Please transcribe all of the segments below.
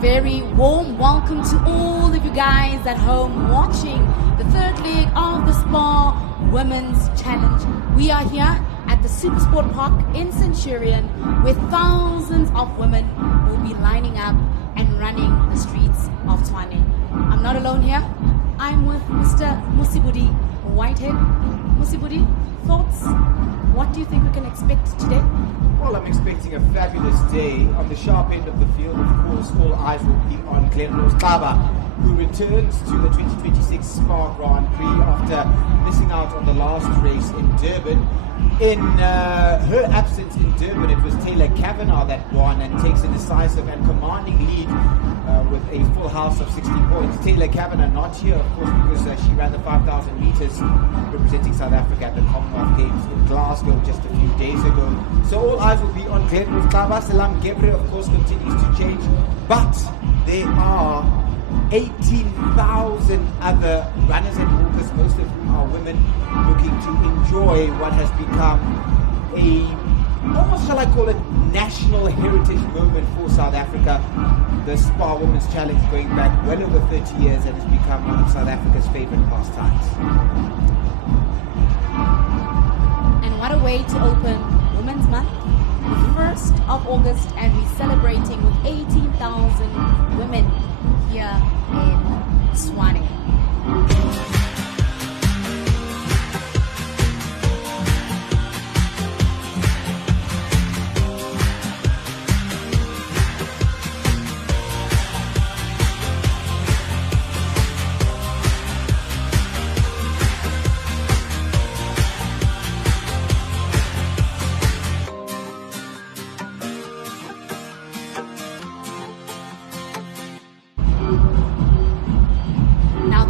very warm welcome to all of you guys at home watching the third leg of the SPAR Women's Challenge. We are here at the Supersport Park in Centurion, where thousands of women will be lining up and running the streets of Tshwane. I'm not alone here. I'm with Mr. Musibudi Whitehead. Musibudi, thoughts? What do you think we can expect today? Well, I'm expecting a fabulous day. On the sharp end of the field, of course, all eyes will be on Tshwane, who returns to the 2026 SPAR Grand Prix after missing out on the last race in Durban. In her absence in Durban, it was Taylor Kavanagh that won and takes a decisive and commanding lead with a full house of 60 points. Taylor Kavanagh not here, of course, because she ran the 5,000 meters representing South Africa at the Commonwealth Games in Glasgow just a few days ago. So all eyes will be on Tshwane. Salam Gebre, of course, continues to change, but there are 18,000 other runners and walkers, most of whom are women, looking to enjoy what has become almost shall I call it, national heritage moment for South Africa. The SPAR Women's Challenge going back well over 30 years and has become one of South Africa's favorite pastimes. And what a way to open Women's Month, the 1st of August, and we're celebrating with 18,000 women here in Tshwane.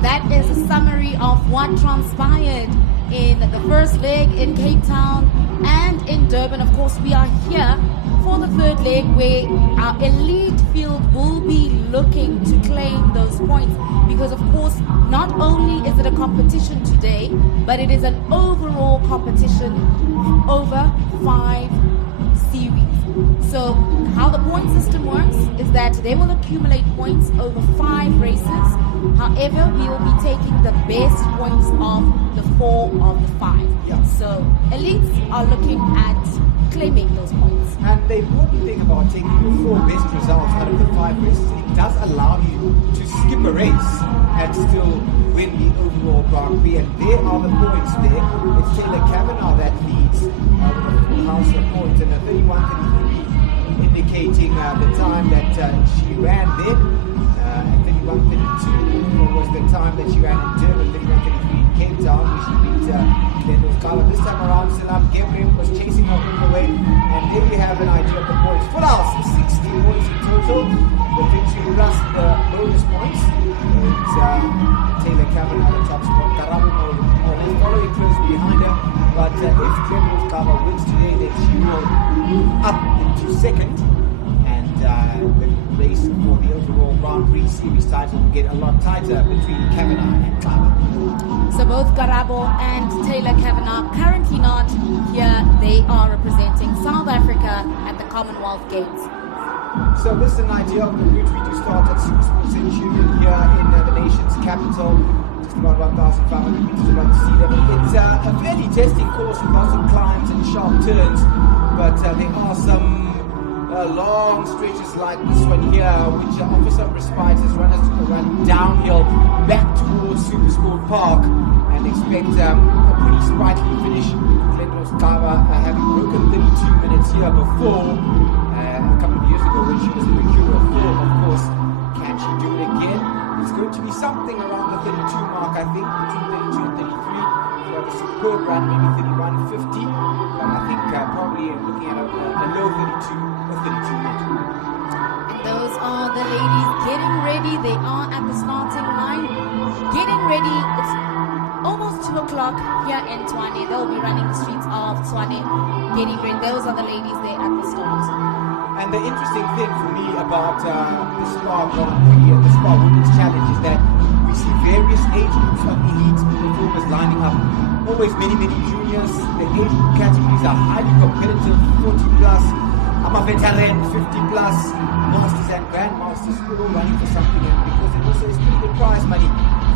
That is a summary of what transpired in the first leg in Cape Town and in Durban. Of course, we are here for the third leg where our elite field will be looking to claim those points, because of course not only is it a competition today, but it is an overall competition over 5 series. So how the point system works is that they will accumulate points over 5 races. However, we will be taking the best points of the 4 of the 5. Yeah. So elites are looking at claiming those points. And the important thing about taking the 4 best results out of the 5 races, it does allow you to skip a race and still win the overall Grand Prix. And there are the points there. It's Taylor Kavanagh that leads with a full house of points and a 31-33, indicating the time that she ran there. 31-32 was the time that she ran in Durban. 31-33 in Cape Town, where she beat Tshwane. This time around, Salam Gebre was chasing her all the way, and there you have an idea of the points. Full house, 60 points in total. The victory plus the bonus points. It's Taylor Kavanagh on the top spot. Karabo is following close behind her, but if Tshwane wins today, then she will move up into second. The race for the overall Grand Prix series title will get a lot tighter between Kavanagh and Kavanagh. So both Karabo and Taylor Kavanagh currently not here. They are representing South Africa at the Commonwealth Games. So this is an idea of the route. We do start at Supersport Centurion here in the nation's capital, just about 1,500 meters above sea level. It's a fairly testing course with lots of climbs and sharp turns, but there are some long stretches like this one here, which offer some respite as runners run downhill back towards Supersport Park and expect a pretty sprightly finish. Tshwane having broken 32 minutes here before, a couple of years ago when she was in the Cura form, of course. Can she do it again? It's going to be something around the 32 mark, I think, between 32 and 33. We have a superb run, maybe 31.50, but I think probably looking at a low 32. And those are the ladies getting ready. They are at the starting line, getting ready. It's almost 2 o'clock here in Tshwane. They'll be running the streets of Tshwane, getting ready. Those are the ladies there at the start. And the interesting thing for me about the SPAR Grand Prix and the SPAR Women's Challenge is that we see various age groups of elite performers lining up. Always many juniors. The age group categories are highly competitive, 40 plus. I'm a veteran, 50 plus, masters and grandmasters, all running for something, and because it also is pretty good prize money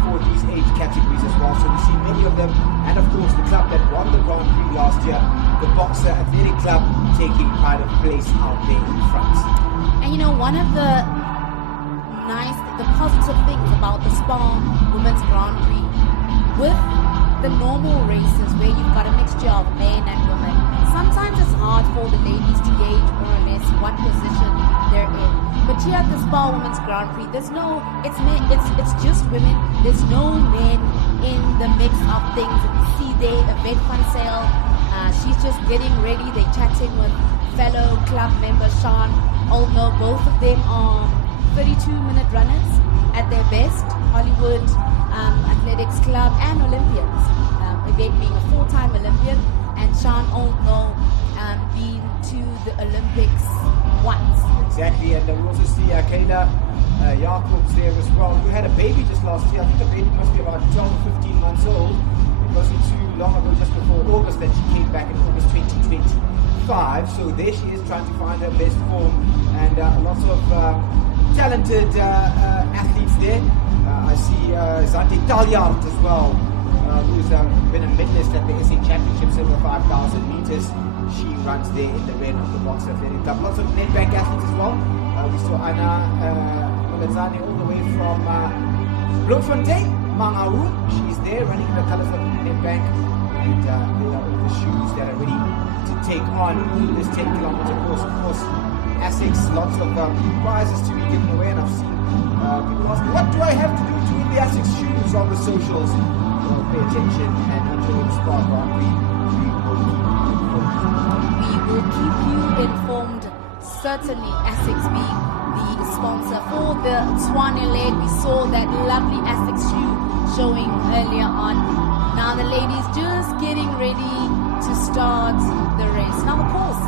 for these age categories as well. So we see many of them, and of course the club that won the Grand Prix last year, the Boxer Athletic Club, taking pride of place out there in front. And you know, one of the positive things about the SPAR Women's Grand Prix, with the normal races where you've got a mixture of men and women, sometimes it's hard for the ladies to gauge more or less what position they're in. But here at the SPAR Women's Grand Prix, there's no, it's just women. There's no men in the mix of things. And you see there, Yvette van Zyl, she's just getting ready. They're chatting with fellow club member Sean. Although both of them are 32-minute runners at their best, Hollywood Athletics Club and Olympians. Yvette being a 4-time Olympian, and Sean although been to the Olympics once. Exactly, and we also see Kayla Jacobs there as well, who had a baby just last year. I think the baby must be about 12 or 15 months old. It wasn't too long ago, just before August, that she came back in August 2025. So there she is, trying to find her best form, and lots of talented athletes there. I see Zante Talyard as well, who's been a medalist at the SA Championships over 5,000 meters. She runs there in the red of the Boxer Athletic Club. Lots of Nedbank athletes as well. We saw Anna Molazani all the way from Bloemfontein, Mangaung. She's there running in the colors of Nedbank, and there are all the shoes that are ready to take on this 10-kilometer course. Of course, ASICS, lots of prizes to be given away, and I've seen people ask me, what do I have to do to win the ASICS shoes on the socials? Well, pay attention and enjoy the SPAR Grand Prix. We will keep you informed. Certainly, ASICS being the sponsor for the Tshwane leg. We saw that lovely ASICS shoe showing earlier on. Now the ladies just getting ready to start the race. Now, of course,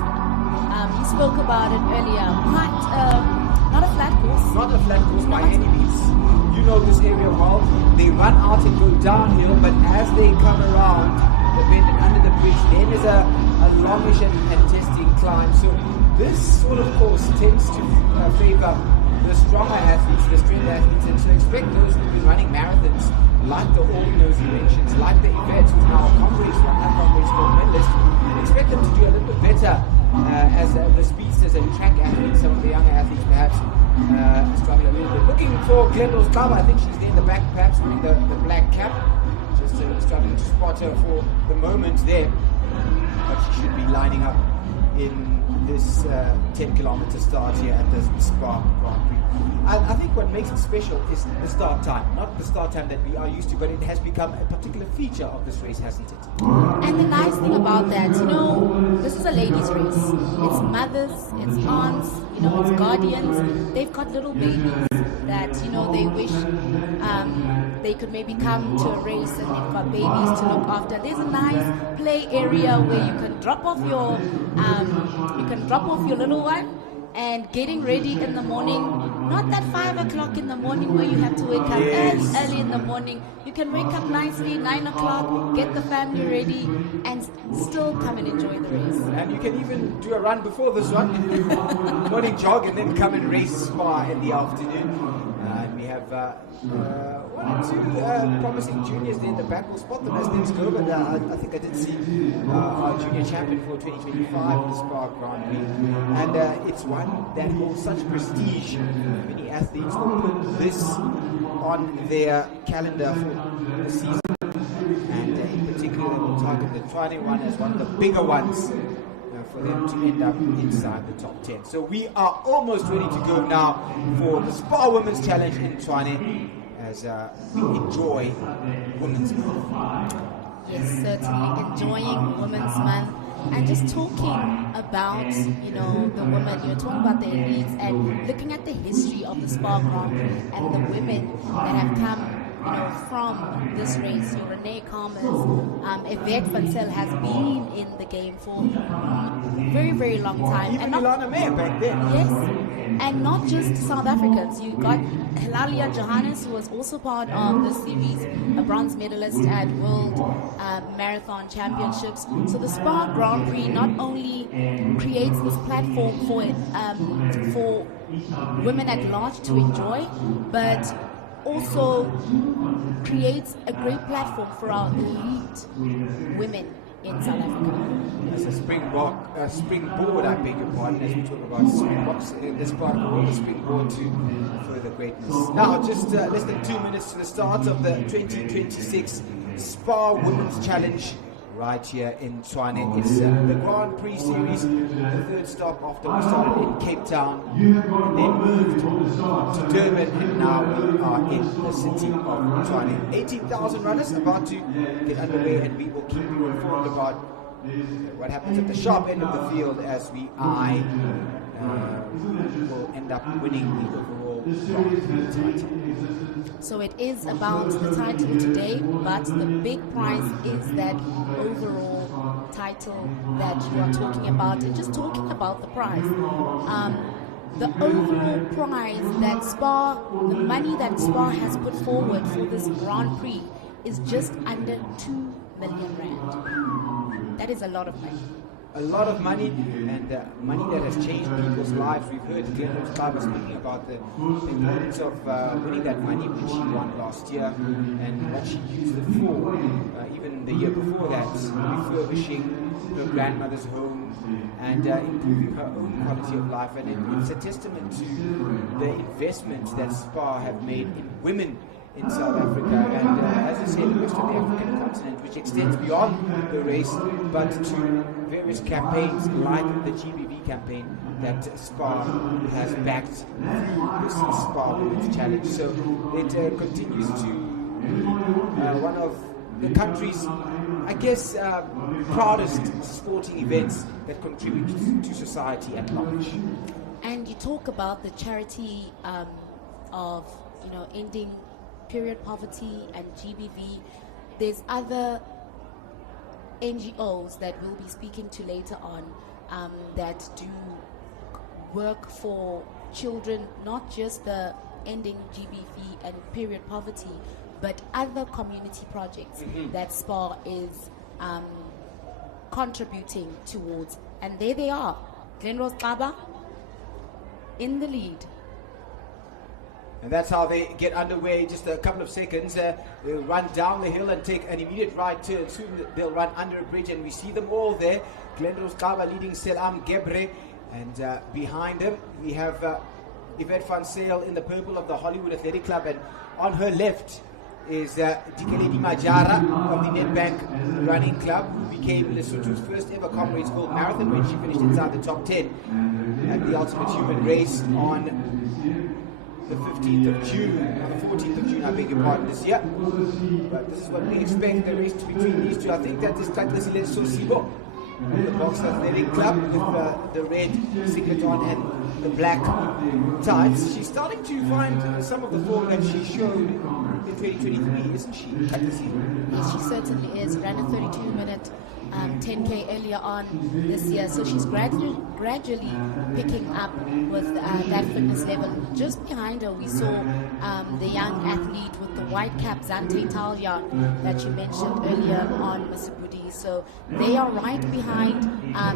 you spoke about it earlier. Quite not a flat course. Not a flat course by any means. You know this area well. They run out and go downhill, but as they come around the bend and under the bridge, then there's a longish and testing climb. So this sort of course tends to favor the stronger athletes, the strength athletes, and so expect those who've been running marathons, like the Aldino's you mentioned, like the Yvette, who's now a comrades runner, comrades gold medalist, expect them to do a little bit better as the speedsters and track athletes, some of the younger athletes perhaps struggling a little bit. Looking for Glendo's cover, I think she's there in the back, perhaps wearing the black cap, just struggling to spot her for the moment there, but she should be lining up in this 10-kilometer start here at the SPAR Grand Prix. I think what makes it special is the start time, not the start time that we are used to, but it has become a particular feature of this race, hasn't it? And the nice thing about that, you know, this is a ladies' race. It's mothers, it's aunts, you know, it's guardians. They've got little babies that, you know, they wish they could maybe come to a race, and they've got babies to look after. There's a nice play area where you can drop off your little one, and getting ready in the morning, not that 5 o'clock in the morning where you have to wake up early in the morning. You can wake up nicely, 9 o'clock, get the family ready, and still come and enjoy the race. And you can even do a run before this one, morning jog, and then come and race SPAR in the afternoon. And we have one or two promising juniors there in the back. We'll spot them as things go, but I think I did see our junior champion for 2025 in the SPAR Grand Prix. And it's one that holds such prestige. Many athletes will put this on their calendar for the season. And in particular, they will target the Tshwane one as one of the bigger ones for them to end up inside the top 10. So we are almost ready to go now for the SPAR Women's Challenge in Tshwane as we enjoy Women's Month. Yes, certainly enjoying Women's Month, and just talking about, you know, the women. You're talking about the elites and looking at the history of the SPAR Grand Prix and the women that have come, you know, from this race. Your Renee Khamers, Yvette van Zyl has been in the game for a very, very long time. Even Ilana Meyer back then. Yes, And not just South Africans. You got Hilalia Johannes, who was also part of the series, a bronze medalist at World Marathon Championships. So the SPAR Grand Prix not only creates this platform for women at large to enjoy, but also creates a great platform for our elite women in South Africa. As a springboard, I beg your pardon, as we talk about springboks in this part of the world, a springboard to further greatness. Now, just less than 2 minutes to the start of the 2026 SPAR Women's Challenge right here in Tshwane. It's the Grand Prix Series, the third stop after we started in Cape Town, and then moved to Durban, and now we are in the city of Tshwane. 18,000 runners about to get underway, and we will keep you informed about what happens at the sharp end of the field as we will end up winning the overall Grand Prix title. So it is about the title today, but the big prize is that overall title that you are talking about. And just talking about the prize, the overall prize that SPAR, the money that SPAR has put forward for this Grand Prix is just under 2 million rand. That is a lot of money. A lot of money, and money that has changed people's lives. We've heard Glenn Rose speaking about the importance of winning that money when she won last year, and what she used it for, even the year before that, refurbishing her grandmother's home and improving her own quality of life. And it's a testament to the investment that SPAR have made in women in South Africa, and as I said, the rest of the African continent, which extends beyond the race, but to various campaigns like the GBV campaign that SPAR has backed through this SPAR Women's Challenge. So it continues to be one of the country's, I guess, proudest sporting events that contribute to society at large. And you talk about the charity of, ending period poverty and GBV. There's other NGOs that we'll be speaking to later on that do work for children, not just the ending GBV and period poverty, but other community projects that SPAR is contributing towards. And there they are, Glen Rose Kaba in the lead. And that's how they get underway. Just a couple of seconds. They'll run down the hill and take an immediate right turn. Soon they'll run under a bridge, and we see them all there. Glen Rose Kaba leading Selam Gebre. And behind him, we have Yvette van Sail in the purple of the Hollywood Athletic Club. And on her left is Dikeledi Majara of the Nedbank Running Club, who became Lesotho's first ever Comrades World Marathon when she finished inside the top 10 at the Ultimate Human Race on the 15th of June, or the 14th of June, I beg your pardon, this year. But this is what we expect, the race between these two. I think that is Tatlesile Sosibo, the Box Athletic Club, with the red singlet on and the black tights. She's starting to find some of the form that she showed in 2023, isn't she, Tatlesile? Yes, she certainly is. Ran a 32-minute 10K earlier on this year, so she's gradually picking up with that fitness level. Just behind her, we saw the young athlete with the white cap, Zante Talyan, that you mentioned earlier on, Mr. Budi. So they are right behind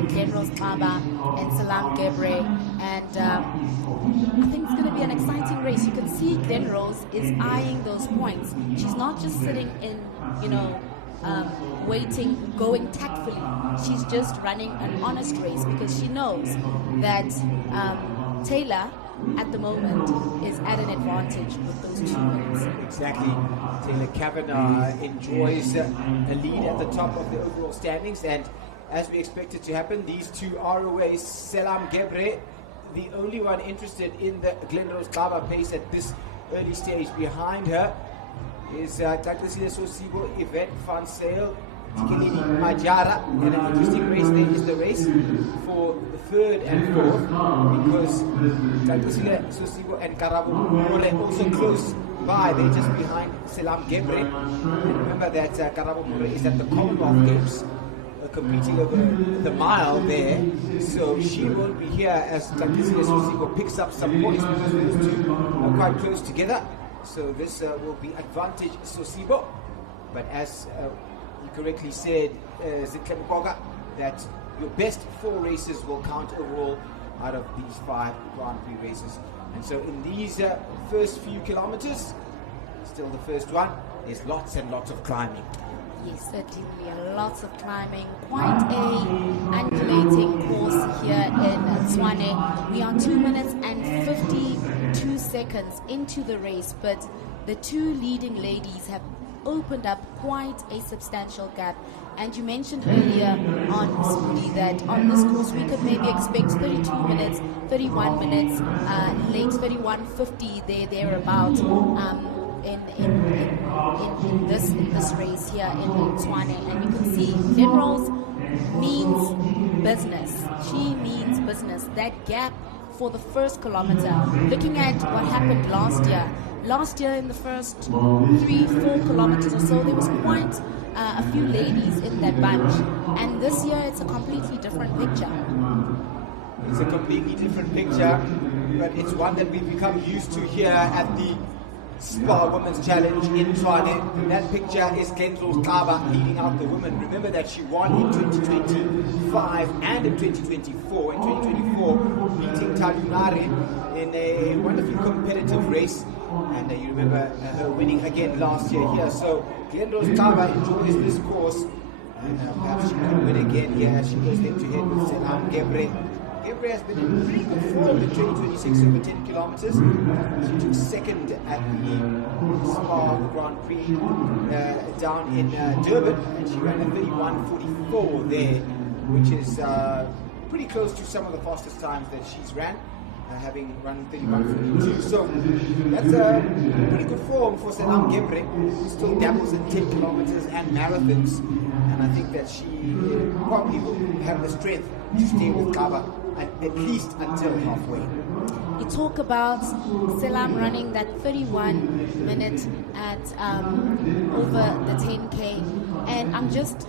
Glen Rose Kaba and Selam Gebre, and I think it's going to be an exciting race. You can see Glen Rose is eyeing those points. She's not just sitting in, waiting, going tactfully. She's just running an honest race because she knows that Taylor at the moment is at an advantage with those 2 minutes. Exactly. Taylor Kavanagh enjoys a lead at the top of the overall standings, and as we expect it to happen, these two are away. Selam Gebre, the only one interested in the Glen Rose Kaba pace at this early stage. Behind her is Tatlesile Sosibo, Yvette van Sail, Dikeledi Majara, and an interesting race there is the race for the third and fourth, because Tatlesile Sosibo and Karabo More also close by. They're just behind Selam Gebre. And remember that Karabo More is at the Commonwealth Games competing over the mile there. So she won't be here as Takisia Sosibo picks up some points because those two are quite close together. So this will be advantage Sosibo. But as you correctly said, Zitlem that your best 4 races will count overall out of these 5 Grand Prix races. And so in these first few kilometers, still the first one, there's lots and lots of climbing. Yes, certainly, lots of climbing. Quite a undulating course here in Tshwane. We are 2 minutes and 52 seconds into the race, but the 2 leading ladies have opened up quite a substantial gap. And you mentioned earlier on, Spudi, that on this course we could maybe expect 32 minutes, 31 minutes, late 31:50 thereabouts. In this race here in Tshwane, and you can see Glenrose means business. She means business. That gap for the first kilometer. Looking at what happened last year. Last year in the first 3-4 kilometers or so, there was quite a few ladies in that bunch, and this year it's a completely different picture. It's a completely different picture, but it's one that we've become used to here at the SPAR Women's Challenge in Tshwane. That picture is Glenrose Kaba leading out the women. Remember that she won in 2025 and in 2024. In 2024, beating Talunare in a wonderfully competitive race. And you remember her winning again last year here. So Glenrose Kaba enjoys this course. And perhaps she could win again here as she goes head to head with Selam Gebre. Gebre has been in pretty good form in 2026 over 10 kilometers. She took second at the SPAR Grand Prix down in Durban, and she ran a 31:44 there, which is pretty close to some of the fastest times that she's ran, having run 31:42. So that's a pretty good form for Selam Gebre, who still dabbles in 10 kilometers and marathons, and I think that she probably will have the strength to stay with Kaba at least until halfway. You talk about Selam running that 31 minute at over the 10K, and I'm just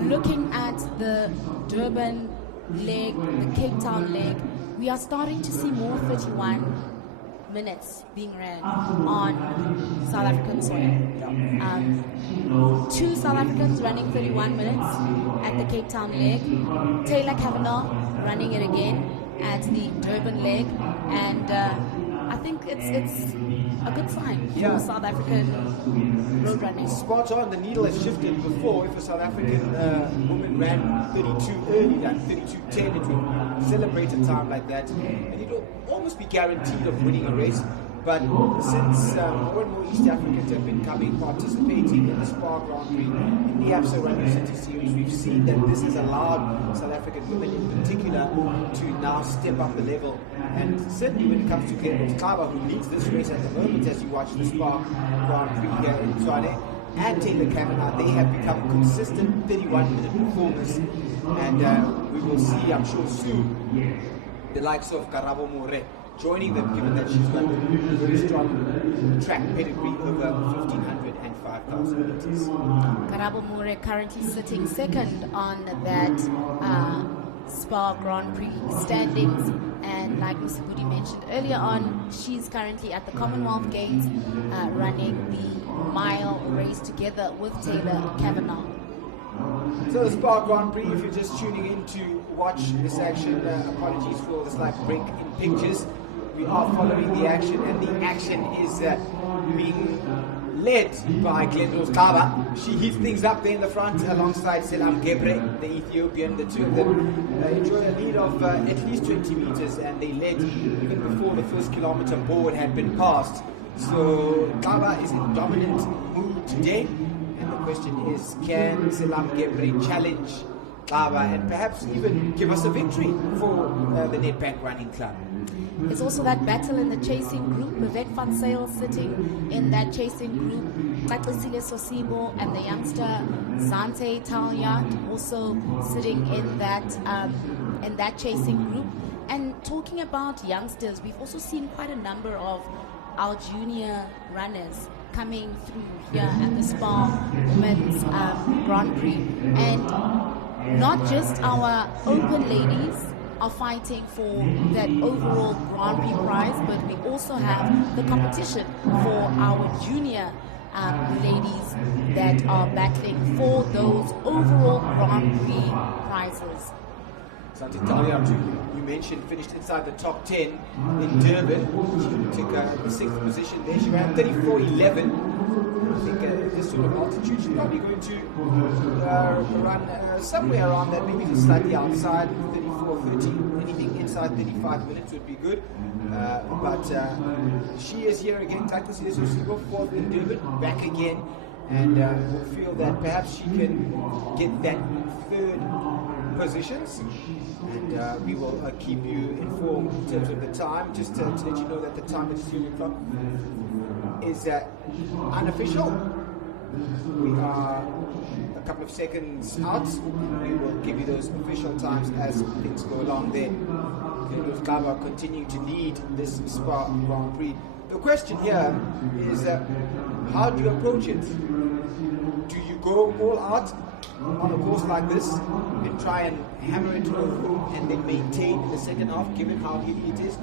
looking at the Durban leg, the Cape Town leg. We are starting to see more 31 minutes being ran on South African soil. 2 South Africans running 31 minutes at the Cape Town leg. Taylor Kavanagh running it again at the Durban leg, and I think it's a good sign for South African road running. Spot on, the needle has shifted before. If a South African woman ran 32 early, like 32:10, it would celebrate a time like that, and it will almost be guaranteed of winning a race. But since more and more East Africans have been participating in the SPAR Grand Prix, in the Absa Run Your City Series, we've seen that this has allowed South African women in particular to now step up the level. And certainly when it comes to Glenrose Kaba, who leads this race at the moment as you watch the SPAR Grand Prix here in Tshwane, and Taylor Kavanagh, they have become consistent 31-minute performers. And we will see, I'm sure soon, the likes of Karabo More joining them, given that she's got a very strong track pedigree over 1,500 and 5,000 meters. Karabo More currently sitting second on that SPAR Grand Prix standings, and like Mr. Budi mentioned earlier on, she's currently at the Commonwealth Games running the mile race together with Taylor Kavanagh. So the SPAR Grand Prix, if you're just tuning in to watch this action, apologies for the slight break in pictures. We are following the action, and the action is being led by Glenrose Kaba. She heats things up there in the front alongside Selam Gebre, the Ethiopian. The two of them enjoy a lead of at least 20 meters, and they led even before the first kilometer board had been passed. So Kaba is in dominant mood today, and the question is, can Selam Gebre challenge Kaba and perhaps even give us a victory for the Nedbank Running Club? It's also that battle in the chasing group. Vivek Van Sail sitting in that chasing group. Takisile Sosibo and the youngster Zante Talyat also sitting in that chasing group. And talking about youngsters, we've also seen quite a number of our junior runners coming through here at the SPAR Women's Grand Prix. And not just our open ladies are fighting for that overall Grand Prix prize, but we also have the competition for our junior ladies that are battling for those overall Grand Prix prizes. Something to tell you mentioned finished inside the top 10 in Durban. She took the 6th position there. She ran 34.11. I think at this sort of altitude, she's probably going to run somewhere around that, maybe just slightly outside 34.30. Anything inside 35 minutes would be good. But she is here again. Titus is also 4th in Durban, back again. And we'll feel that perhaps she can get that 3rd positions, and we will keep you informed in terms of the time. Just to let you know that the time at 3 o'clock is unofficial. We are a couple of seconds out. We will give you those official times as things go along there. Kaba continuing to lead this SPAR Grand Prix. The question here is how do you approach it? Do you go all out on a course like this and try and hammer it home and then maintain in the second half, given how heavy it is?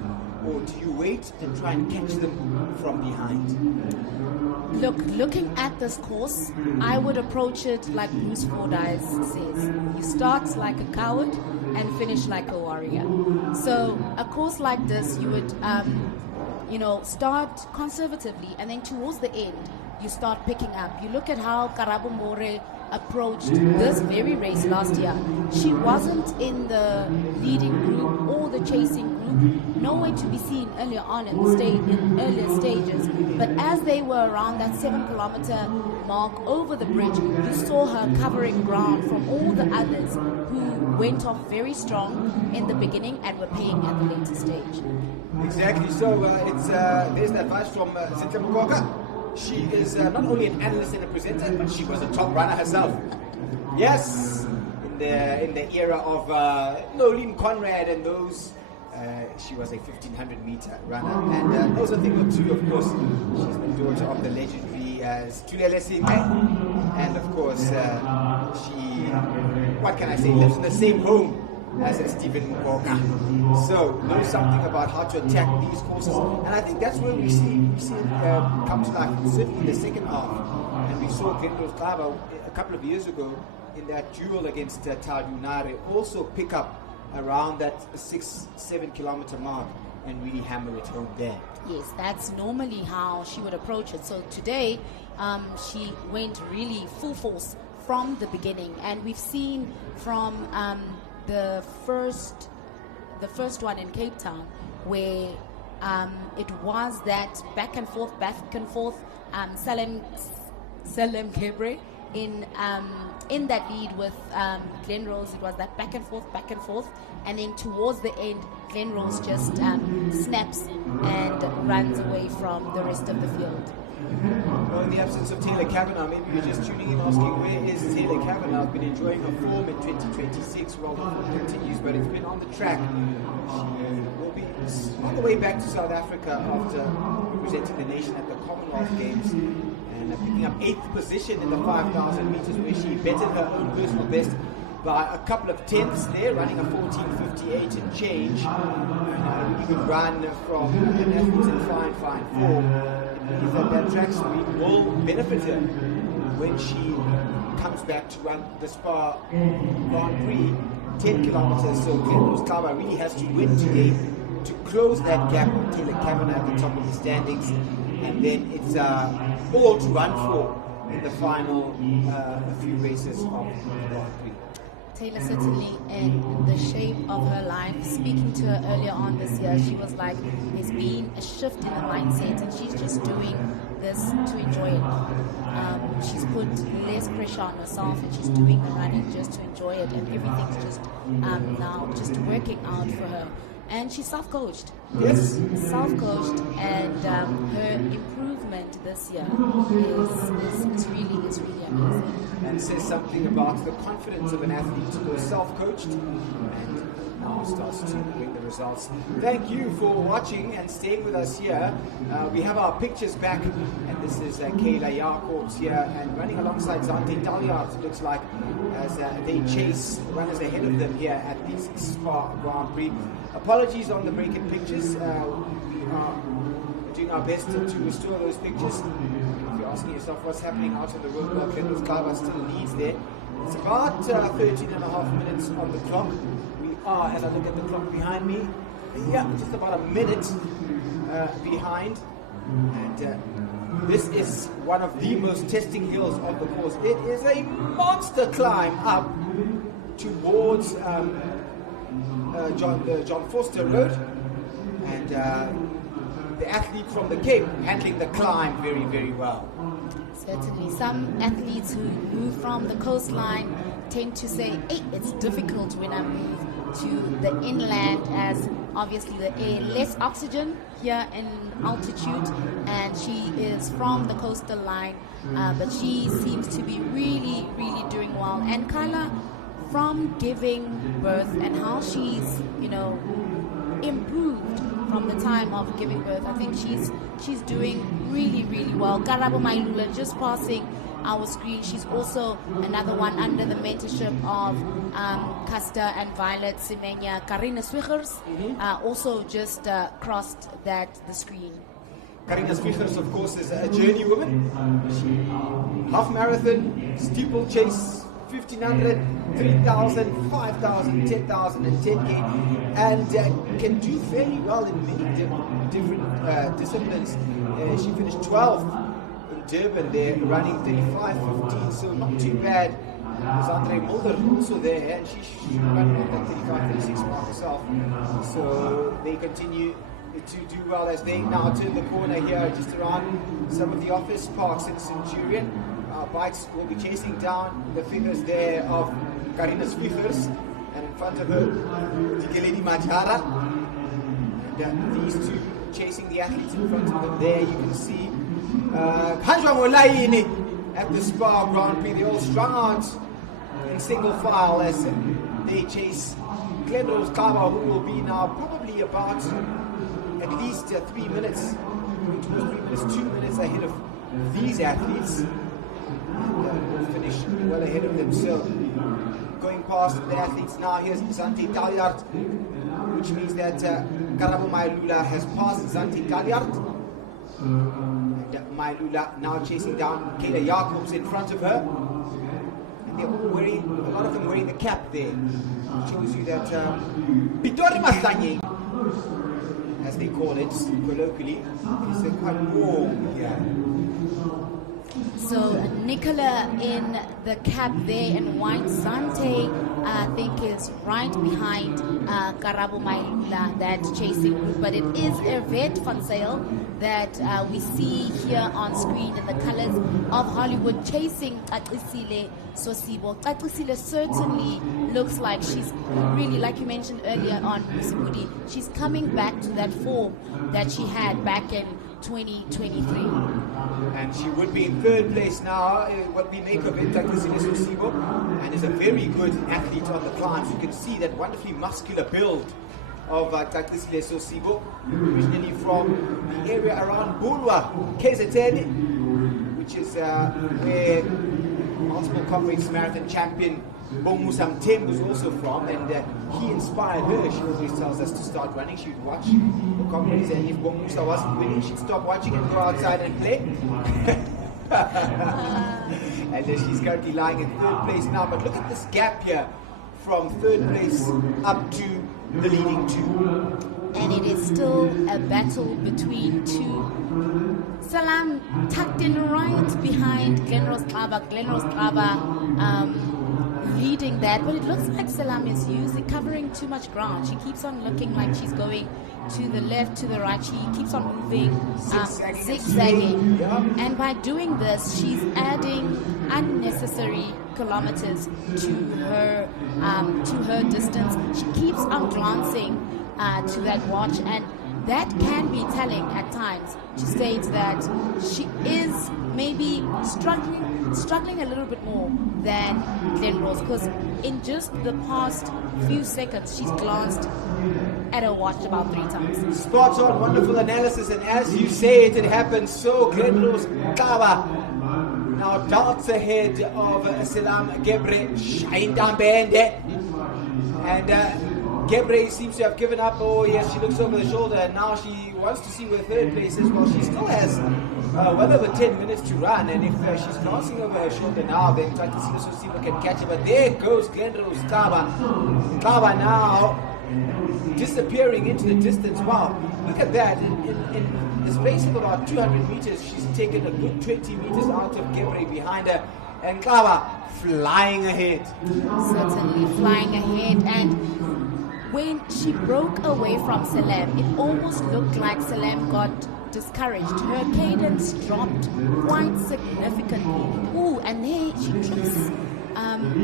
Or do you wait and try and catch them from behind? Looking at this course, I would approach it like Bruce Fordyce says. You start like a coward and finish like a warrior. So a course like this, you would start conservatively, and then towards the end, you start picking up. You look at how Karabo More approached this very race last year. She wasn't in the leading group or the chasing group, nowhere to be seen earlier on in earlier stages. But as they were around that 7-kilometer mark over the bridge, you saw her covering ground from all the others who went off very strong in the beginning and were paying at the later stage. Exactly. So there's the advice from Zintle Mokoka. She is not only an analyst and a presenter, but she was a top runner herself. Yes, in the era of Nolene Conrad and those, she was a 1500 meter runner. And also thing or two, of course, she's the daughter of the legendary Stulele Singh. And of course, she, what can I say, lives in the same home as Stephen Mkoka. So knows something about how to attack these courses, and I think that's where we see it come to life, certainly in the second half. And we saw Glenrose Kaba a couple of years ago in that duel against Tadu Nare also pick up around that 6-7 kilometer mark and really hammer it home there. Yes, that's normally how she would approach it. So today she went really full force from the beginning, and we've seen from the first one in Cape Town, where it was that back and forth, Salem Kebre in that lead with Glenrose. It was that back and forth, and then towards the end, Glenrose just snaps and runs away from the rest of the field. Well, in the absence of Taylor Kavanagh, maybe you're just tuning in asking, where is Taylor Kavanagh? Been enjoying her form in 2026, well, the form continues, but it's been on the track. She will be on the way back to South Africa after representing the nation at the Commonwealth Games and picking up 8th position in the 5,000 meters, where she bettered her own personal best by a couple of tenths there, running a 14:58 and change. Really good run from an athlete in fine form. That track speed will benefit her when she comes back to run the SPAR Grand Prix 10 kilometers. So Glenrose Kaba really has to win today to close that gap on Taylor Kavanagh at the top of the standings, and then it's all to run for in the final few races of the Grand Prix. Taylor certainly in the shape of her life. Speaking to her earlier on this year, she was like, there's been a shift in the mindset, and she's just doing this to enjoy it. She's put less pressure on herself, and she's doing the running just to enjoy it, and everything's just now just working out for her. And she's self-coached. Yes. Self-coached, and her improvement this year is really amazing. And says something about the confidence of an athlete who is self-coached and now starts to bring the results. Thank you for watching and staying with us here. We have our pictures back, and this is Kayla Jacobs here, and running alongside Zante Talliard, it looks like, as they chase runners ahead of them here at the SPAR Grand Prix. Apologies on the break-in pictures. We are doing our best to restore those pictures. If you're asking yourself what's happening out on the road, well, Glenrose Kava still leads there. It's about 13 and a half minutes on the clock. We are, as I look at the clock behind me, just about a minute behind. And this is one of the most testing hills of the course. It is a monster climb up towards John Foster Road, and the athlete from the Cape handling the climb very, very well. Certainly, some athletes who move from the coastline tend to say, hey, it's difficult when I move to the inland, as obviously the air less oxygen here in altitude, and she is from the coastal line, but she seems to be really doing well. And Kyla, from giving birth and how she's improved from the time of giving birth, I think she's doing really well. Karabo Mailula just passing our screen. She's also another one under the mentorship of Casta and Violet Semenya. Karina Swiggers also just crossed the screen. Karina Swiggers, of course, is a journey woman. She half marathon, steeplechase, 1500, 3000, 5000, 10,000 and 10k, and can do fairly well in many different disciplines. She finished 12th in Durban there, running 35:15, so not too bad. There's Andre Mulder also there, and she's running on that 35:36 mark herself. So they continue to do well as they now turn the corner here just around some of the office parks in Centurion. Our bikes will be chasing down the figures there of Karina Swiggers, and in front of her, Dikeledi Majara. And these two chasing the athletes in front of them there. You can see Kanjwa Molaini at the SPAR Grand Prix. They all strung out in single file as they chase Glenrose Kava, who will be now probably about at least 3 minutes, 2 minutes ahead of these athletes. Will finish well ahead of them. So going past the athletes now, here's Zante Talliard, which means that Karabo Mailula has passed Zante Talliard. And Mailula now chasing down Kayla Jacobs in front of her. And they're all wearing, a lot of them wearing the cap there. It shows you that Pitori Mahlanye, as they call it colloquially, is quite warm here. So Nicola in the cap there, and Wine Zante, I think, is right behind Karabo Mailula, that chasing group. But it is Hervé van Zyl that we see here on screen in the colors of Hollywood, chasing Tshwane Sosibo. Tshwane certainly looks like she's really, like you mentioned earlier on, Musibudi, she's coming back to that form that she had back in 2023. And she would be in third place now, what we make of it, Tshwane Sosibo, and is a very good athlete on the climbs. You can see that wonderfully muscular build of Tshwane Sosibo, originally from the area around Bulwa, KZN, which is where multiple Comrades Marathon champion Bomusa Mthembu was also from, and he inspired her. She always tells us to start running. She would watch the Comrades, and if Bomusa wasn't winning, she'd stop watching and go outside and play. And she's currently lying in third place now. But look at this gap here from third place up to the leading two. And it is still a battle between two. Salam tucked in right behind Glenrose Kava. Glenrose Kava leading that, but it looks like Salam is covering too much ground. She keeps on looking like she's going to the left, to the right. She keeps on moving, zigzagging. And by doing this, she's adding unnecessary kilometers to her distance. She keeps on glancing to that watch, and that can be telling at times. She states that she is maybe struggling a little bit more than Glen Rose, because in just the past few seconds she's glanced at her watch about 3 times. Spot on, wonderful analysis, and as you say it happened. So Glen Rose Kaba now darts ahead of Selam Gebre Shaindambende, and Gebre seems to have given up. Oh yes, she looks over the shoulder and now she wants to see where third place is. Well, she still has well over 10 minutes to run, and if she's glancing over her shoulder now, then trying to see if can catch her. But there goes Glen Rose Kaba. Kaba now disappearing into the distance. Wow, look at that. In the space of about 200 meters, she's taken a good 20 meters out of Gebre behind her, and Kaba flying ahead. Certainly flying ahead. And when she broke away from Selam, it almost looked like Selam got discouraged. Her cadence dropped quite significantly. Ooh, and there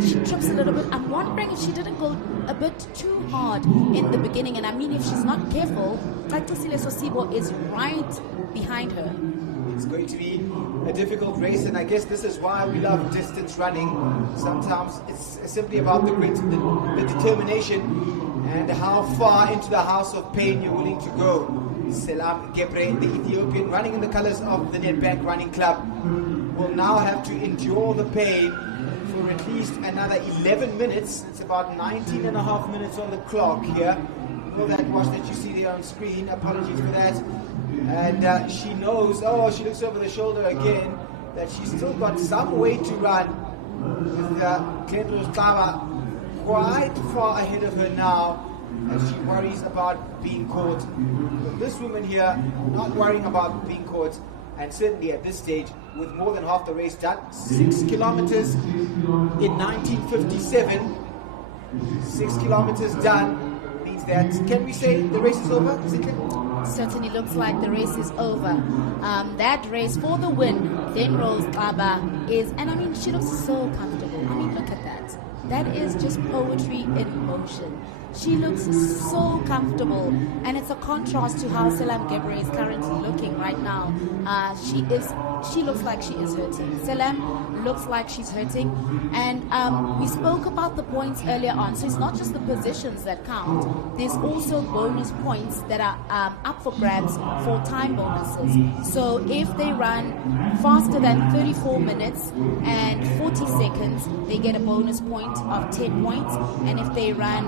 she trips a little bit. I'm wondering if she didn't go a bit too hard in the beginning. And I mean, if she's not careful, Tshwane Sosibo is right behind her. It's going to be a difficult race, and I guess this is why we love distance running. Sometimes it's simply about the grit, the determination, and how far into the house of pain you're willing to go. Selam Gebre, the Ethiopian, running in the colors of the Nedbank Running Club, will now have to endure the pain for at least another 11 minutes. It's about 19 and a half minutes on the clock here. You know that watch that you see there on screen. Apologies for that. And she knows, she looks over the shoulder again, that she's still got some way to run, with Glen Rose Kaba quite far ahead of her now, as she worries about being caught. But this woman here, not worrying about being caught, and certainly at this stage, with more than half the race done, 6 kilometers in 1957, 6 kilometers done, means that, can we say the race is over? Is it clear? Certainly looks like the race is over. That race for the win, Glen Rose Kaba is, and I mean, she looks so comfortable. I mean, look at that. That is just poetry in motion. She looks so comfortable, and it's a contrast to how Selam Gebre is currently looking right now. She looks like she is hurting. Selam looks like she's hurting, and we spoke about the points earlier on. So it's not just the positions that count. There's also bonus points that are up for grabs for time bonuses. So if they run faster than 34 minutes and 40 seconds, they get a bonus point of 10 points, and if they run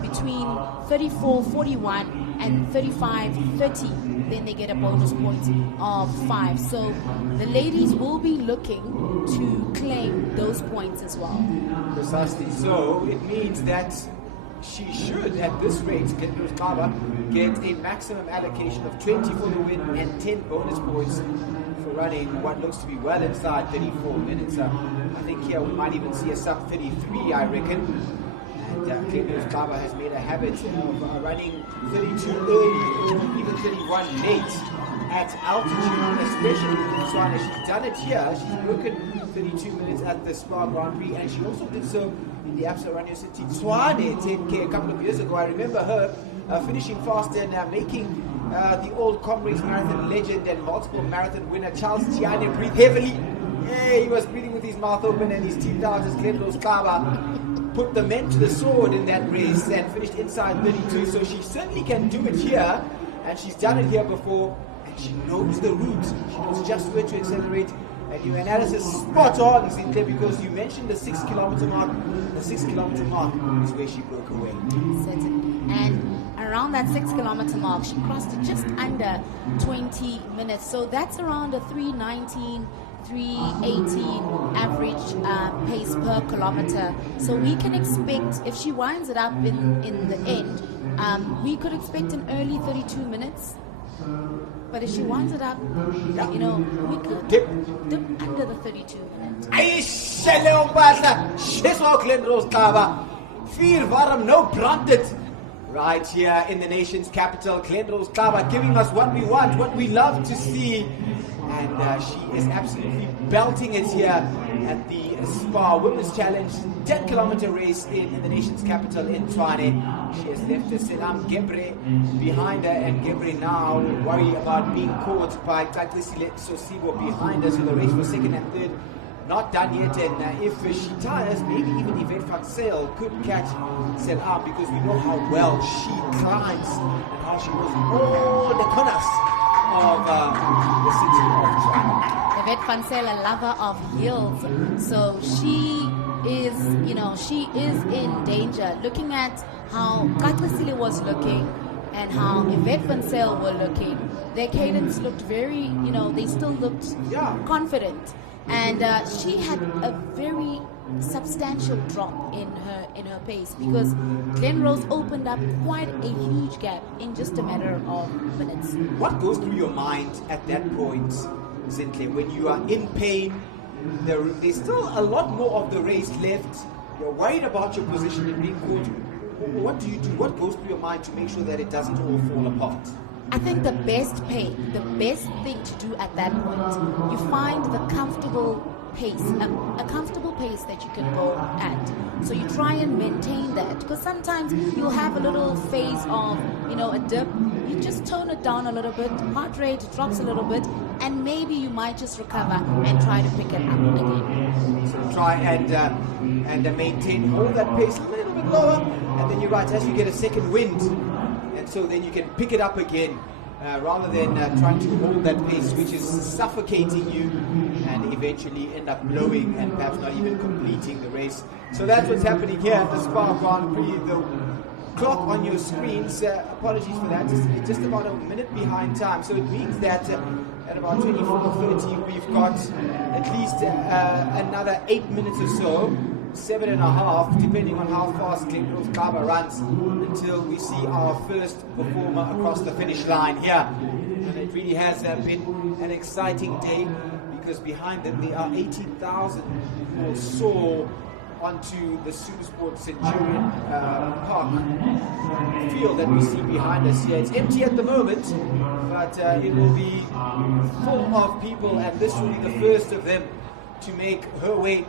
between 34:41 and 35:30, then they get a bonus point of 5. So the ladies will be looking to claim those points as well. Precisely. So it means that she should, at this rate, Glen Rose Kaba, get a maximum allocation of 20 for the win and 10 bonus points for running what looks to be well inside 34 minutes. I think here we might even see a sub 33, I reckon. And Glen Rose Kaba has made a habit of running 32 early or even 31 late at altitude, especially in Tshwane. She's done it here. She's broken 32 minutes at the SPAR Grand Prix, and she also did so in the Absa Running City Tshwane 10K a couple of years ago. I remember her finishing fast and making the old Comrades Marathon legend and multiple marathon winner Charles Tshwane breathe heavily. Yeah, he was breathing with his mouth open and his teeth out as Glen Rose Kaba put the men to the sword in that race and finished inside 32. So she certainly can do it here, and she's done it here before, and she knows the route. She knows just where to accelerate. And your analysis spot on, Sinclair, because you mentioned the 6 kilometer mark. The 6 kilometer mark is where she broke away. Certainly. And around that 6 kilometer mark, she crossed it just under 20 minutes. So that's around a 3:19, 3:18 average pace per kilometer. So we can expect, if she winds it up in the end, we could expect an early 32 minutes. But if she winds it up, we could dip under the 32 minutes. She's ook Glen Rose Kaba. 4 warm, nou brandt het. Right here in the nation's capital, Glenrose Kaba giving us what we want, what we love to see. And she is absolutely belting it here at the SPAR Women's Challenge 10-kilometer race in the nation's capital in Tshwane. She has left Selam Gebre behind her, and Gebre now worried about being caught by Taklisile Sosibo behind her. So the race for second and third not done yet, and if she tires, maybe even Yvette van Zyl could catch Selam, because we know how well she climbs and how she goes all the corners of the city of Tshwane. Yvette van Zyl, a lover of hills, so she is, she is in danger. Looking at how Katlasile was looking and how Yvette van Zyl were looking, their cadence looked very, they still looked confident. And she had a very substantial drop in her pace, because Glenrose opened up quite a huge gap in just a matter of minutes. What goes through your mind at that point, Zintle, when you are in pain? There's still a lot more of the race left. You're worried about your position in being caught. What do you do? What goes through your mind to make sure that it doesn't all fall apart? I think the best thing to do at that point, you find the comfortable pace, a comfortable pace that you can go at. So you try and maintain that, because sometimes you'll have a little phase of, a dip. You just tone it down a little bit, heart rate drops a little bit, and maybe you might just recover and try to pick it up again. So try and maintain, hold that pace a little bit lower, and then you're right, as you get a second wind, and so then you can pick it up again, rather than trying to hold that pace, which is suffocating you, and eventually end up blowing and perhaps not even completing the race. So that's what's happening here at the SPAR Grand Prix. The clock on your screens, apologies for that, is just about a minute behind time. So it means that at about 24:30 we've got at least another 8 minutes or so, 7.5, depending on how fast Glenrose Kaba runs, until we see our first performer across the finish line here. And it really has been an exciting day, because behind them there are 18,000 who saw onto the Supersport Centurion Park field that we see behind us here. It's empty at the moment, but it will be full of people, and this will be the first of them to make her way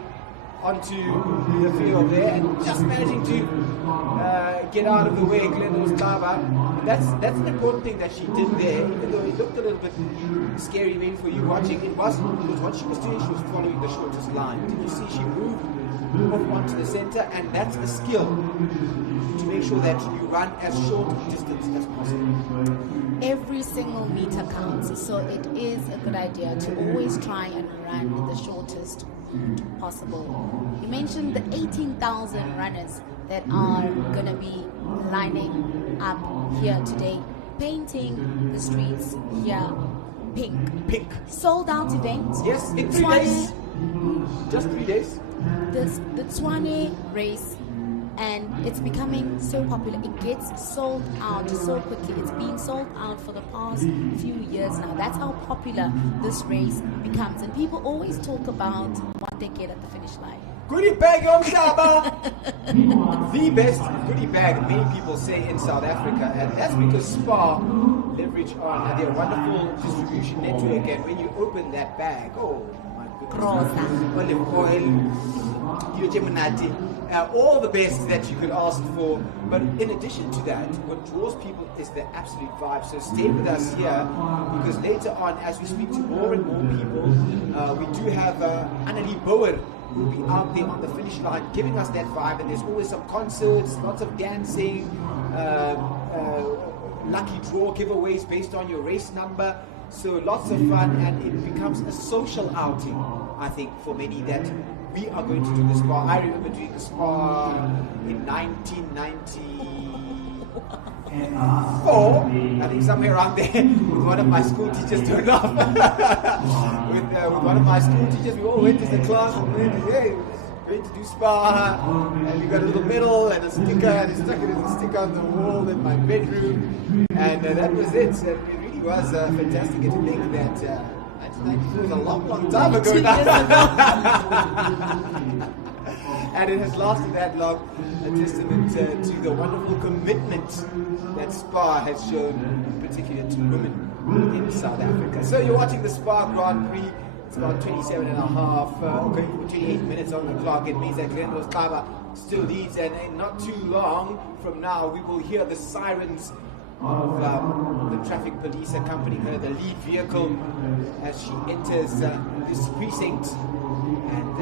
onto the field there, and just managing to get out of the way, Glenrose Kaba. That's an important thing that she did there, even though it looked a little bit scary even for you watching. It wasn't, because what she was doing, she was following the shortest line. Did you see she moved off onto the center? And that's a skill, to make sure that you run as short a distance as possible. Every single meter counts, so it is a good idea to always try and run the shortest possible. You mentioned the 18,000 runners that are going to be lining up here today, painting the streets here pink. Sold out event. Yes, in 3 days. Just 3 days. The Tshwane race, and it's becoming so popular. It gets sold out so quickly. It's been sold out for the past few years now. That's how popular this race becomes, and people always talk about what they get at the finish line. Goodie bag Omhlaba! The best goodie bag, many people say, in South Africa, and that's because SPAR leverage on their wonderful distribution network, and when you open that bag, oh my goodness, olive oil, all the best that you could ask for. But in addition to that, what draws people is the absolute vibe. So stay with us here, because later on, as we speak to more and more people, we do have Annelie Bouwer, who will be out there on the finish line giving us that vibe. And there's always some concerts, lots of dancing, lucky draw giveaways based on your race number. So lots of fun, and it becomes a social outing, I think, for many, that we are going to do the SPAR. I remember doing the SPAR in 1994, I think somewhere around there, with one of my school teachers turned off. with one of my school teachers, we all went to the class and went, hey, we're going to do SPAR, and we got a little medal and a sticker, and I stuck it as a sticker on the wall in my bedroom, and that was it. And it really was fantastic to think that 1994 was a long time ago now. and it has lasted that long, a testament to the wonderful commitment that SPAR has shown, in particular to women in South Africa. So you're watching the SPAR Grand Prix. It's about 27 and a half, going for 28 minutes on the clock. It means that Glenrose Kaba still leads, and not too long from now we will hear the sirens of the traffic police accompanying her, the lead vehicle, as she enters this precinct. And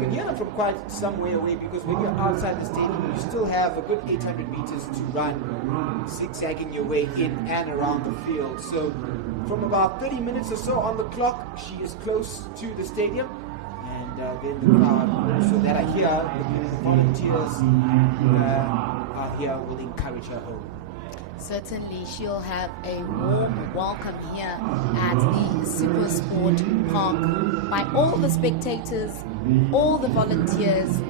you can hear them from quite some way away, because when you're outside the stadium, you still have a good 800 meters to run, zigzagging your way in and around the field. So from about 30 minutes or so on the clock, she is close to the stadium. And then the crowd also that are here, the volunteers are here, will encourage her home. Certainly, she'll have a warm welcome here at the Supersport Park by all the spectators, all the volunteers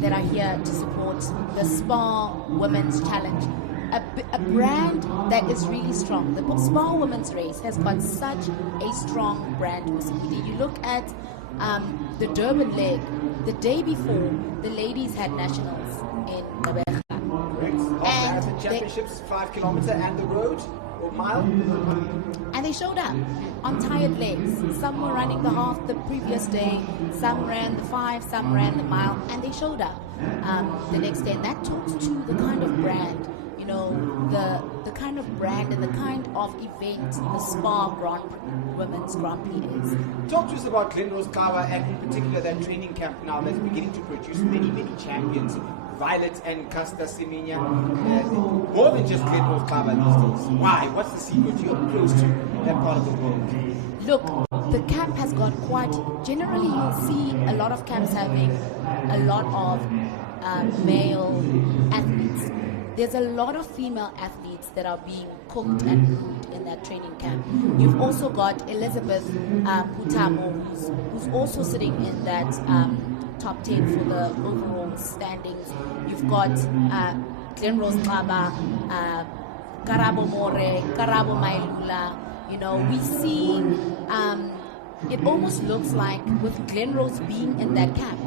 that are here to support the SPAR Women's Challenge. A brand that is really strong. The SPAR Women's Race has got such a strong brand. You look at the Durban leg, the day before, the ladies had nationals in Gqeberha. Marathon championships, 5 kilometer and the road or mile, and they showed up on tired legs. Some were running the half the previous day, some ran the 5, some ran the mile, and they showed up the next day. And that talks to the kind of brand, you know, the kind of brand and the kind of event the SPAR Women's Grand Prix is. Talk to us about Glenrose Kaba, and in particular that training camp now that's beginning to produce many champions. Violet and Casta Semenya, more than just Glenrose Kaba these days. Why? What's the secret? You're close to that part of the world. Look, the camp has got quite, generally you'll see a lot of camps having a lot of male athletes. There's a lot of female athletes that are being cooked and groomed in that training camp. You've also got Elizabeth Putamo, who's also sitting in that top 10 for the overall standings. You've got Glenrose Kaba, Karabo More, Karabo Mailula. You know, we see it almost looks like with Glenrose being in that camp,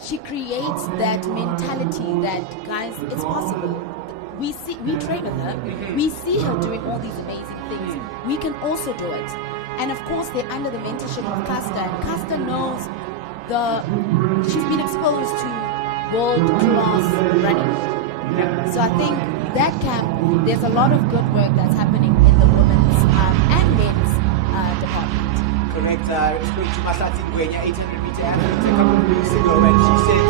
she creates that mentality that, guys, it's possible. We train with her, we see her doing all these amazing things. We can also do it. And of course, they're under the mentorship of Casta, and Casta knows she's been exposed to world-class running. So I think that camp, there's a lot of good work that's happening in the women's and men's department. Correct. I spoke to Masati Ngwenya, 800 meter athlete, a couple of weeks ago, and she said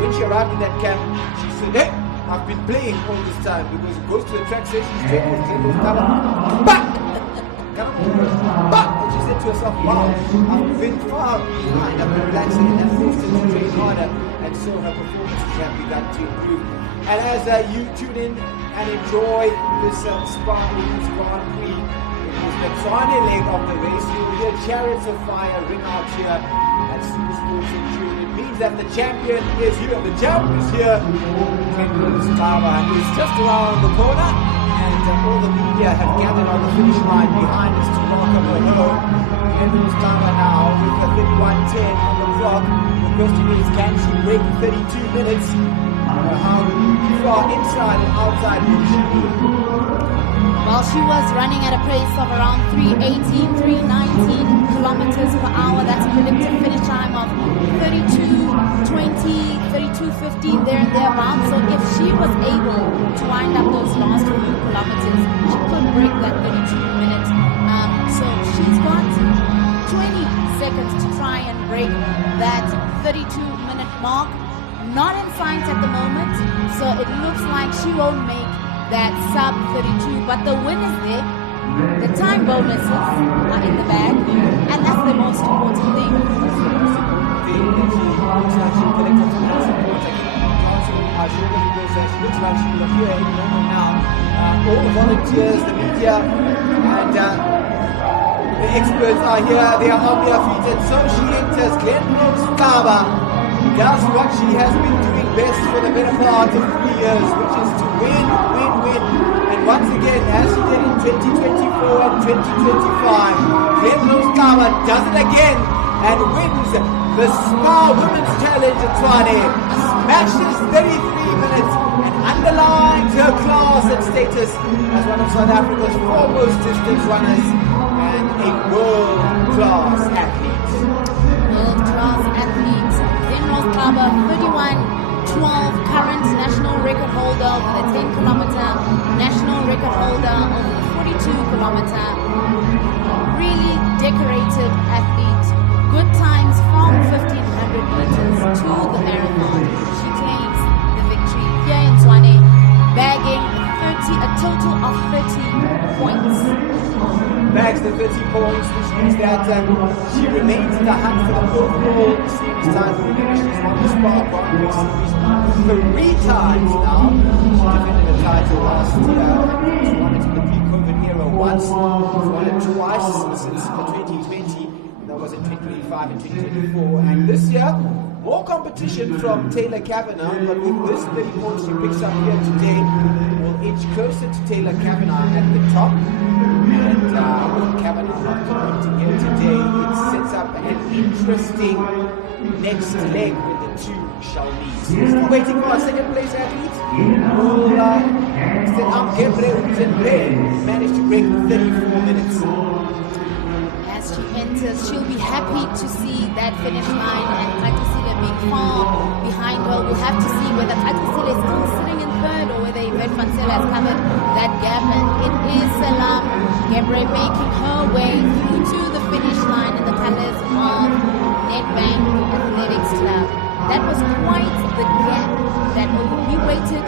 when she arrived in that camp, she said, "Hey, I've been playing all this time," because it goes to the track sessions, training with Glenrose Kaba, and she said to herself, "Wow, I've been far behind, I've been relaxing, and that forced her to train harder," and so her performances have begun to improve. And as you tune in and enjoy this SPAR Women's Grand Prix, the Tshwane leg of the race, you'll hear chariots of fire ring out here at Supersport Centurion. It means that the champion is here. The champ is here. Glenrose Kaba is just around the corner, and all the media have gathered on the finish line behind us to welcome her home. Glenrose Kaba now with a 31:10 on the clock. The question is, can she break 32 minutes? How far inside and outside will she be? Well, she was running at a pace of around 318, 319 kilometers per hour. That's a predicted finish time of 32:20, 32:15, there and thereabouts. So if she was able to wind up those last few kilometers, she could break that 32 minutes. So she's got 20 seconds to try and break that 32-minute mark. Not in sight at the moment, so it looks like she won't make that sub 32, but the win is there. The time bonuses are in the bag, and that's the most important thing. All the volunteers, the media, and the experts are here. They are on their feet, and so she enters. Glenrose Kaba does what she has been doing best for the better part of 3 years, which is to win. And once again, as she did in 2024 and 2025, Glenrose Kaba does it again and wins The SPAR Women's Challenge at Tshwane smashes 33 minutes and underlines her class and status as one of South Africa's foremost distance runners and a world-class athlete. World-class athlete. General Clubber, 31-12, current national record holder over the 10-kilometer, national record holder over the 42-kilometer. Really decorated athlete. Good times from 1500 meters to the marathon. She claims the victory here in Tshwane, bagging a total of 30 points. Bags the 30 points, which means that she remains in the hunt for the overall series title. She's won the SPAR Grand Prix series 3 times now. She defended the title last year. She won it in the pre-COVID era once. She's won it twice since 2020. That was in 2025 and 2024. And this year, more competition from Taylor Kavanagh, but with this 30 points she picks up here today, will inch closer to Taylor Kavanagh at the top. And with Kavanagh not competing here today, it sets up an interesting next leg where the two shall meet. Still waiting for our second place athlete. Managed to break 34 minutes. As she enters, she'll be happy to see that finish line and Tatisile being far behind her. We'll have to see whether Tatisile is still sitting in third or whether Yvette van Zyl has covered that gap. And it is Salam Gebre making her way through to the finish line in the colors of Nedbank Athletics Club. That was quite the gap that we waited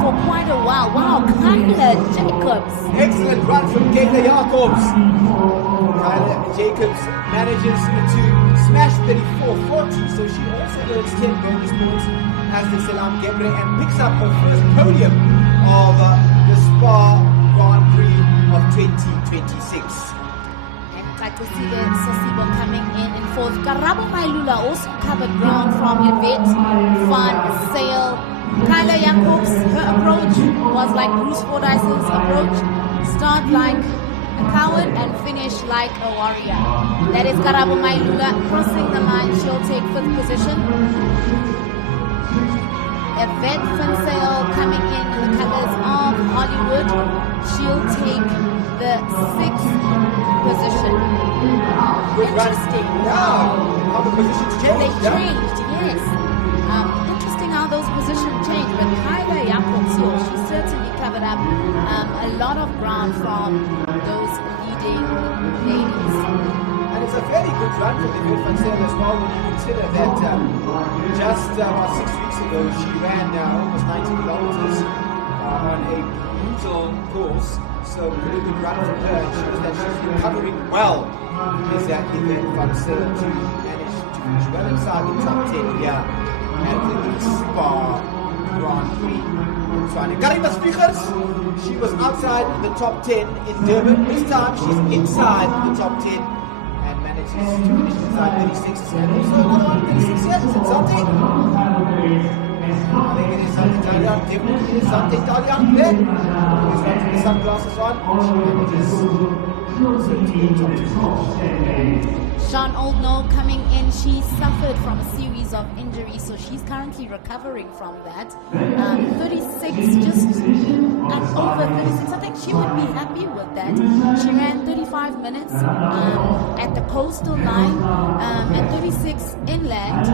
for quite a while. Wow, Kyla Jacobs. Excellent run from Kyla Jacobs. Kyla Jacobs manages to smash 34.40, so she also earns 10 bonus points as the Salam Gebre and picks up her first podium of the SPAR Grand Prix of 2026. Tatisile Sosibo coming in fourth. Karabo Mailula also covered ground from Yvette van Zyl. Kyla Jacobs, her approach was like Bruce Fordyce's approach. Start like a coward and finish like a warrior. That is Karabo Mailula crossing the line. She'll take fifth position. Yvette van Zyl coming in the colors of Hollywood. She'll take the sixth position. Interesting. Yeah, how the positions changed. They changed, yes. Interesting how those positions changed. But Kyla Jacobs, she certainly covered up a lot of ground from those leading ladies. And it's a very good run for the Yvette van Zyl as well when you consider that just about 6 weeks ago she ran almost 90 kilometers on a brutal course. So pretty good run from her. It shows that she's recovering well. Exactly, Yvette van Zyl to manage to finish well inside the top 10 here at the SPAR Grand Prix. Karima Spiegers, she was outside the top 10 in Durban. This time she's inside the top 10 and manages to finish inside 36. And also another one, 36 here. Is it Zante? I think it is Zante Italian. Definitely it is Zante Italian there. He's got the sunglasses on. Sean Oldknow coming in. She suffered from a series of injuries, so she's currently recovering from that. 36, just over 36. I think she would be happy with that. She ran 35 minutes at the coastal line and 36 inland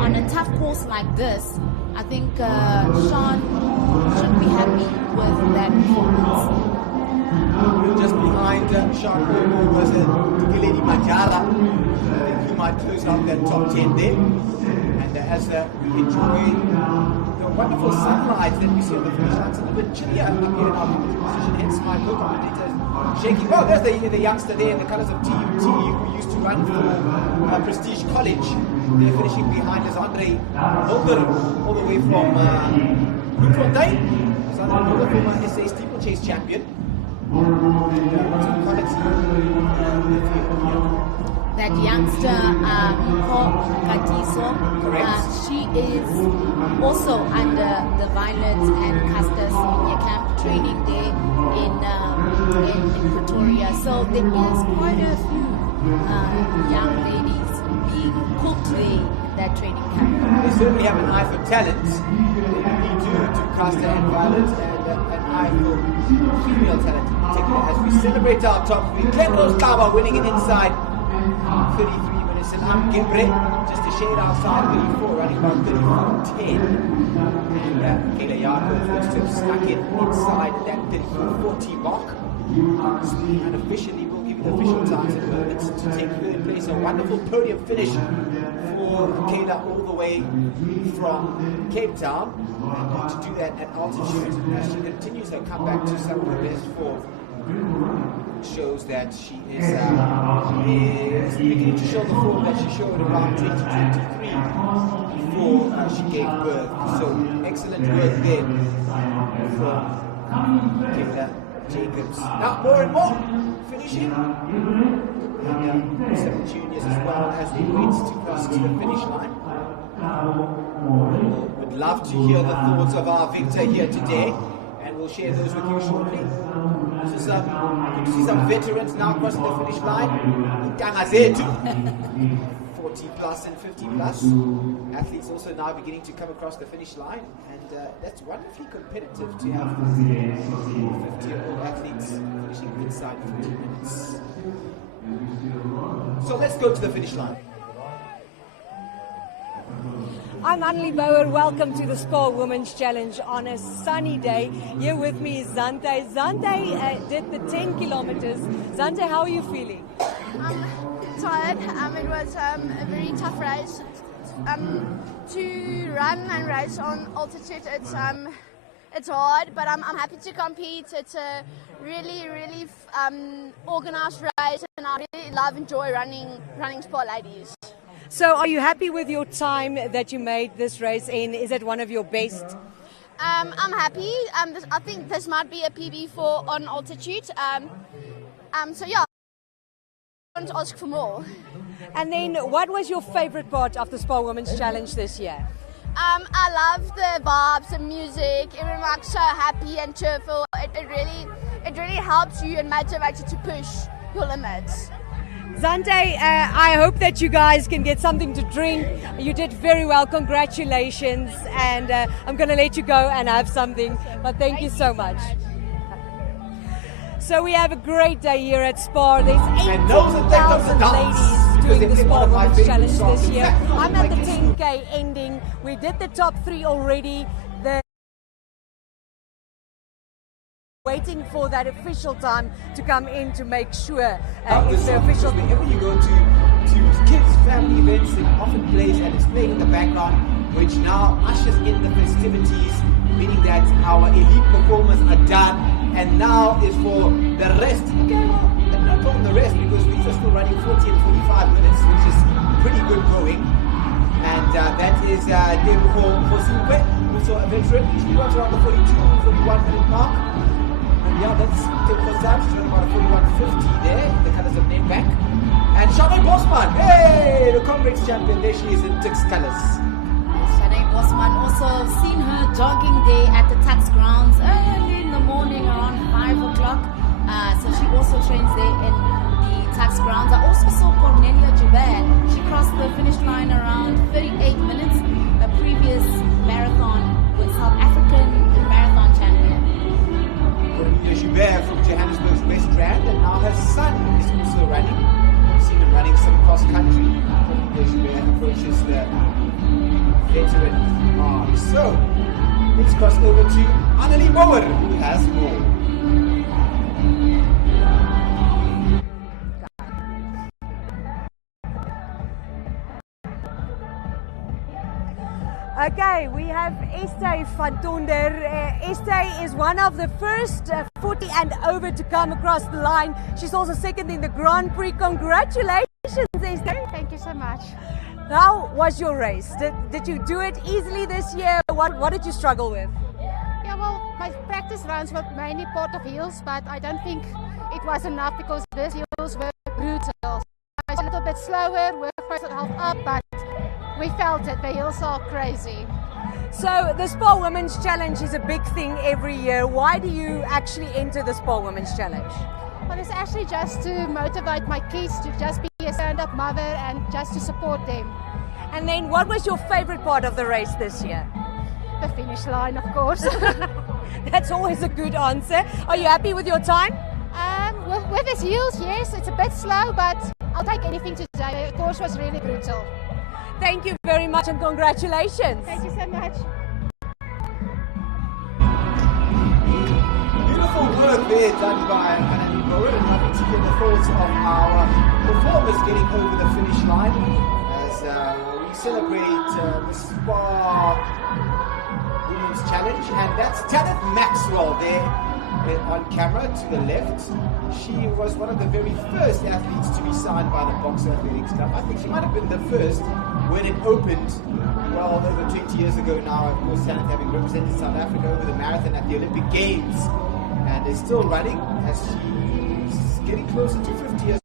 on a tough course like this. I think Sean should be happy with that performance. Just behind Sean was Lady Majara. He might close out that top 10 there. And as we enjoy the wonderful sunlight that we see on the finish line, it's a little bit chilly here in our position, hence my co-commentators shaking. Oh, there's the youngster there in the colours of TUT who used to run for Prestige College. They're finishing behind is Andre Mulder, all the way from Bloemfontein. Is Andre Mulder from SA Steeplechase champion. That youngster, Katiso, she is also under the Violet and Custer Senior Camp training there in Pretoria. So there is quite a few young ladies being cooked there in that training camp. They certainly have an eye for talent. They do to Costa and Violet, and an eye for female talent in particular. As we celebrate our top three, Klenko's Kaba winning it inside 33 minutes, and Gebre just a shade outside 34, running about 34.10. And Kayla Yako looks to have snuck it inside that 34.40 mark. Unofficially, we'll give you the official times in a moment to take third place. A wonderful podium finish for Kayla all the way from Cape Town. And to do that at altitude as she continues her comeback to some of the best form shows that she is beginning to show the form that she showed around 2023 before she gave birth. So excellent work there from Kayla Jacobs. Now more and more finishing. And some juniors as well as we wait to cross to the finish line. Would love to hear the thoughts of our victor here today, and we'll share those with you shortly. So good to see some veterans now crossing the finish line. 40 plus and 50 plus. Athletes also now beginning to come across the finish line, and that's wonderfully competitive to have 50-year-old athletes finishing inside 40 minutes. So let's go to the finish line. I'm Annelie Bauer. Welcome to the SPAR Women's Challenge on a sunny day. Here with me is Zante. Zante did the 10 kilometers. Zante, how are you feeling? Tired. It was a very tough race. To run and race on altitude, it's hard, but I'm happy to compete. It's a really organized race, and I really enjoy running SPAR ladies. So are you happy with your time that you made this race in? Is it one of your best? I'm happy. I think this might be a PB on altitude. So yeah, I want to ask for more. And then what was your favorite part of the SPAR Women's Challenge this year? I love the vibes, the music. Everyone's so happy and cheerful. It really helps you and motivates you to push your limits. Zante, I hope that you guys can get something to drink. You did very well. Congratulations. And I'm going to let you go and have something. But thank you so much. So we have a great day here at SPAR. There's 18,000 ladies doing the SPAR Women's Challenge this year. I'm at the 10K ending. We did the top 3 already. Waiting for that official time to come in to make sure it's the official. Whenever you go to kids' family events, it often plays and it's playing in the background, which now ushers in the festivities, meaning that our elite performers are done, and now is for the rest. Okay, well, not for the rest, because these are still running 40 and 45 minutes, which is pretty good going. And that is for Zimbabwe, also a veteran. She runs around the 42, 41 minute mark. Yeah, that's the first time. She's running about a 41.50 there. The colours of name back. And Tshwane Bosman, hey, the Comrades champion. There she is in Tix colours. Tshwane Bosman, also seen her jogging there at the tax grounds early in the morning around 5 o'clock. So she also trains there in the tax grounds. I also saw Cornelia Joubert. She crossed the finish line around 38 minutes. A previous marathon with South African marathon champion. Joubert from Johannesburg's West Rand, and now her son is also running. I've seen him running some cross country. Joubert approaches the veteran mark. So let's cross over to Annelie Bauer, who has more. Okay, we have Esther van Tonder. Esther is one of the first 40 and over to come across the line. She's also second in the Grand Prix. Congratulations, Esther. Thank you so much. How was your race? Did you do it easily this year? What did you struggle with? Yeah, well, my practice runs were mainly part of heels, but I don't think it was enough because these heels were brutal. I was a little bit slower, worked myself up, but we felt it. The hills are crazy. So the SPAR Women's Challenge is a big thing every year. Why do you actually enter the SPAR Women's Challenge? Well, it's actually just to motivate my kids to just be a stand-up mother and just to support them. And then what was your favorite part of the race this year? The finish line, of course. That's always a good answer. Are you happy with your time? With his heels, yes, it's a bit slow, but I'll take anything today. The course was really brutal. Thank you very much and congratulations. Thank you so much. Beautiful work there done by Melanie Bowen, and happy to hear the thoughts of our performers getting over the finish line as we celebrate the SPAR Women's Challenge. And that's Tanith Maxwell there on camera to the left. She was one of the very first athletes to be signed by the Boxer Athletics Club. I think she might have been the first when it opened, well, over 20 years ago now. Of course, Tanith having represented South Africa over the marathon at the Olympic Games, and is still running as she's getting closer to 50 years.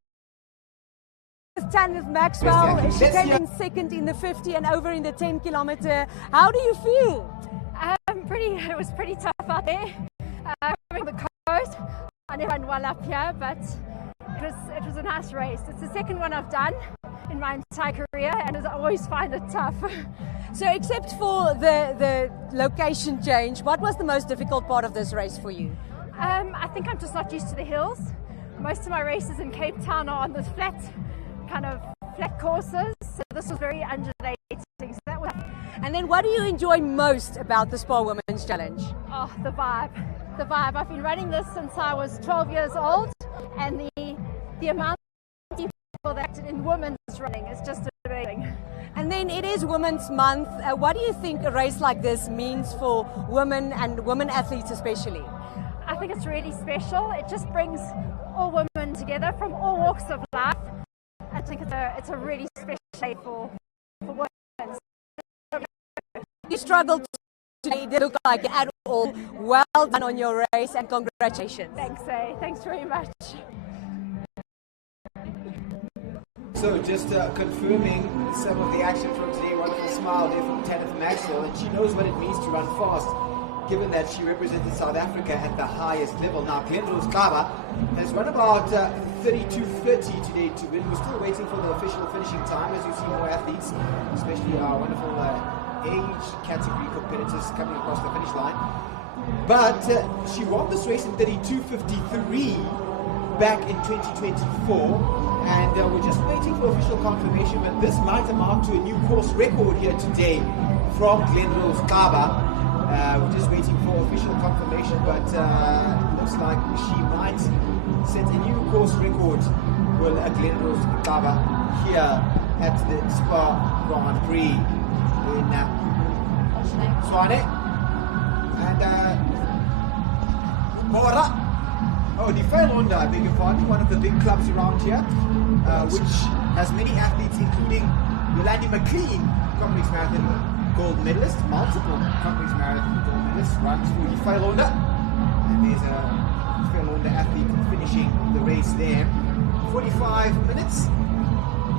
Tanith Maxwell, Yes, she came yeah. in second in the 50 and over in the 10 kilometer. How do you feel? It was pretty tough out there. Coming the coast, I never won one up here, but it was a nice race. It's the second one I've done in my entire career, and I always find it tough. So except for the location change, what was the most difficult part of this race for you? I think I'm just not used to the hills. Most of my races in Cape Town are on the flat courses, so this was very undulating. So that was, And then what do you enjoy most about the SPAR Women's Challenge? oh, the vibe. The vibe. I've been running this since I was 12 years old, and the amount of people that in women's running is just amazing. And then it is Women's Month. What do you think a race like this means for women and women athletes especially? I think it's really special. It just brings all women together from all walks of life. I think it's a really special day for women. You struggled today, it didn't look like it at all. Well done on your race and congratulations. Thanks, thanks very much. So just confirming some of the action from today. Wonderful smile there from Tanith Maxwell, and she knows what it means to run fast, given that she represented South Africa at the highest level. Now, Glendrose Kaba has run about 32:30 today to win. We're still waiting for the official finishing time as you see more athletes, especially our wonderful age category competitors coming across the finish line. But she won this race in 32:53 back in 2024. And we're just waiting for official confirmation, but this might amount to a new course record here today from Glendrose Kaba. We're just waiting for official confirmation, but looks like she might set a new course record with Glendrose Kaba here at the SPAR Grand Prix in Tshwane. And Bora. Oh, the Failonda, I beg your pardon, one of the big clubs around here, which has many athletes, including Yolandi McLean, complex marathon gold medalist, multiple complex marathon gold medalists, runs for the Failonda. And there's a Failonda athlete finishing the race there. 45 minutes,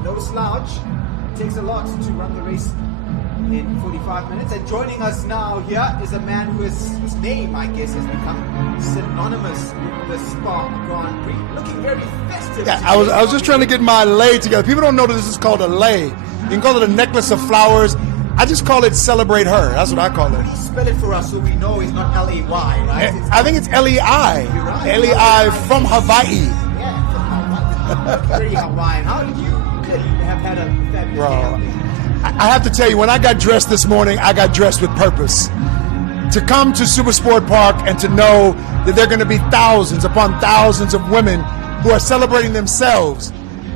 no slouch. It takes a lot to run the race in 45 minutes. And joining us now here is a man whose name, I guess, has become synonymous with the SPAR Grand Prix. Looking very festive. Yeah, I was just trying to get my lei together. People don't know that this is called a lei. You can call it a necklace of flowers. I just call it Celebrate Her. That's what I call it. Please spell it for us so we know it's not L-A-Y, right? I think it's L-E-I. You're right. L-E-I from Hawaii. Yeah, from Hawaii. Very Hawaiian. How did you have had a fabulous Bro, day? I have to tell you, when I got dressed this morning, I got dressed with purpose. To come to Supersport Park and to know that there are going to be thousands upon thousands of women who are celebrating themselves,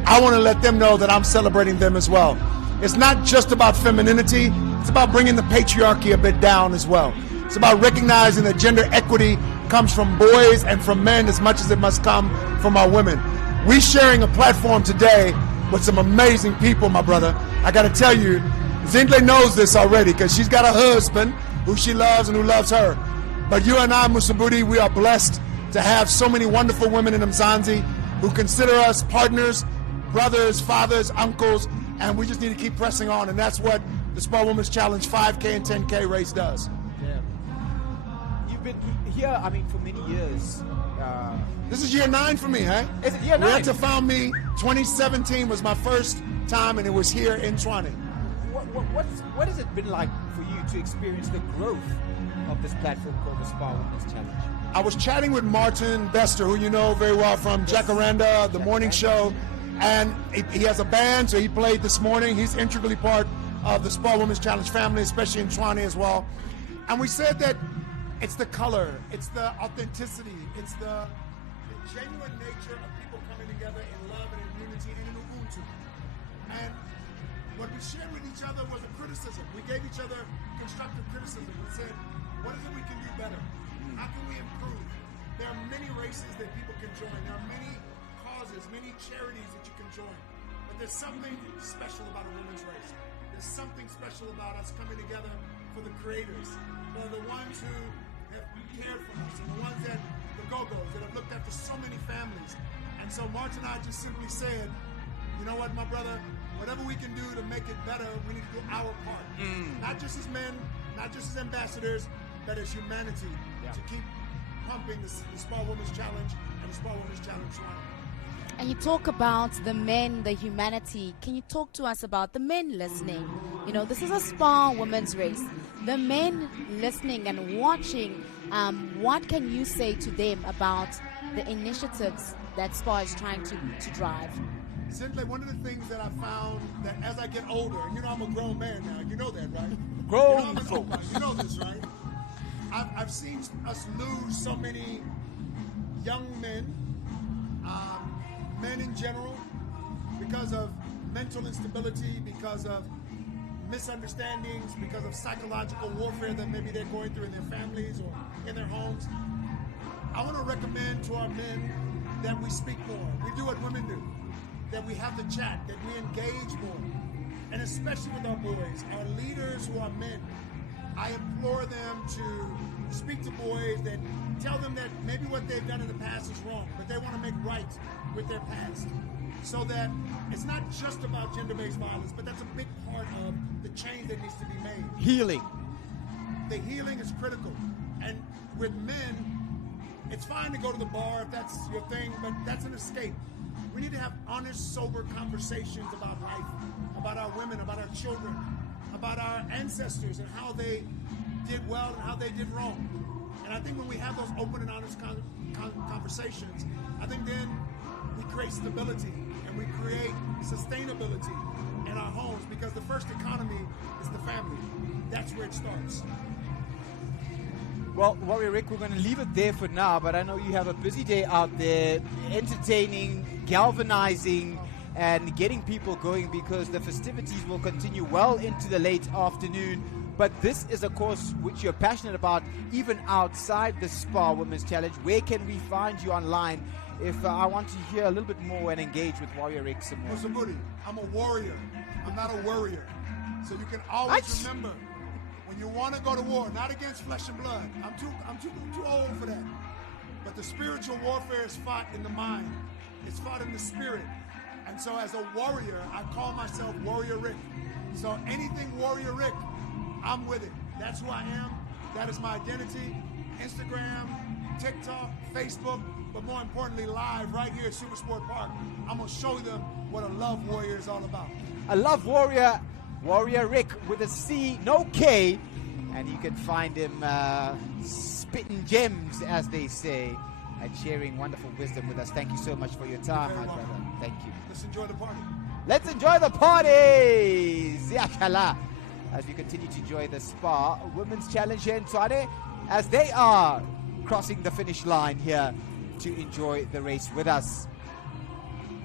I want to let them know that I'm celebrating them as well. It's not just about femininity, it's about bringing the patriarchy a bit down as well. It's about recognizing that gender equity comes from boys and from men as much as it must come from our women. We're sharing a platform today with some amazing people, my brother. I got to tell you, Zindle knows this already because she's got a husband who she loves and who loves her. But you and I, Musabudi, we are blessed to have so many wonderful women in Mzansi who consider us partners, brothers, fathers, uncles, and we just need to keep pressing on, and that's what the SPAR Women's Challenge 5K and 10K race does. You've been here, I mean, for many years. This is year 9 for me, huh? Is it year 9? Renta found me. 2017 was my first time, and it was here in Tshwane. What has it been like for you to experience the growth of this platform called the SPAR Women's Challenge? I was chatting with Martin Bester, who you know very well from Jacaranda, the morning show, and he has a band, so he played this morning. He's integrally part of the SPAR Women's Challenge family, especially in Tshwane as well. And we said that it's the color, it's the authenticity, it's the genuine nature of people coming together in love and in unity and in Ubuntu. And what we shared with each other was a criticism. We gave each other constructive criticism. We said, what is it we can do better? How can we improve? There are many races that people can join. There are many causes, many charities that you can join. But there's something special about a women's race. There's something special about us coming together for the creators, for the ones who have cared for us, and the ones that, the go-go's, that have looked after so many families. And so Martin and I just simply said, you know what, my brother, whatever we can do to make it better, we need to do our part. Not just as men, not just as ambassadors, but as humanity to keep pumping the SPAR Women's Challenge and the SPAR Women's Challenge Tshwane. And you talk about the men, the humanity. Can you talk to us about the men listening? You know, this is a SPAR women's race. The men listening and watching, what can you say to them about the initiatives that SPAR is trying to drive? Simply, one of the things that I found that as I get older, and you know I'm a grown man now, you know that, right? Grown folks. You know this, right? I've seen us lose so many young men, men in general, because of mental instability, because of misunderstandings, because of psychological warfare that maybe they're going through in their families or in their homes. I want to recommend to our men that we speak more. We do what women do, that we have the chat, that we engage more, and especially with our boys, our leaders who are men. I implore them to speak to boys, that tell them that maybe what they've done in the past is wrong, but they want to make right with their past. So that it's not just about gender-based violence, but that's a big part of the change that needs to be made. Healing. The healing is critical. And with men, it's fine to go to the bar if that's your thing, but that's an escape. We need to have honest, sober conversations about life, about our women, about our children, about our ancestors and how they did well and how they did wrong. And I think when we have those open and honest conversations, I think then we create stability and we create sustainability in our homes, because the first economy is the family. That's where it starts. Well, Warrior Rick, we're going to leave it there for now, but I know you have a busy day out there entertaining, galvanizing, and getting people going, because the festivities will continue well into the late afternoon. But this is a course which you're passionate about, even outside the SPAR Women's Challenge. Where can we find you online if I want to hear a little bit more and engage with Warrior Rick some more? Listen, Buddy, I'm a warrior. I'm not a worrier. So you can always remember, when you want to go to war, not against flesh and blood. I'm too old for that. But the spiritual warfare is fought in the mind. It's fought in the spirit. And so as a warrior, I call myself Warrior Rick. So anything Warrior Rick, I'm with it. That's who I am. That is my identity. Instagram, TikTok, Facebook, but more importantly, live right here at Supersport Park. I'm going to show them what a love warrior is all about. A love warrior, Warrior Rick with a C, no K. And you can find him spitting gems, as they say, and sharing wonderful wisdom with us. Thank you so much for your time, my brother. Thank you. Let's enjoy the party. Let's enjoy the party! Ziakala! As we continue to enjoy the SPAR Women's Challenge here in Tshwane, as they are crossing the finish line here to enjoy the race with us.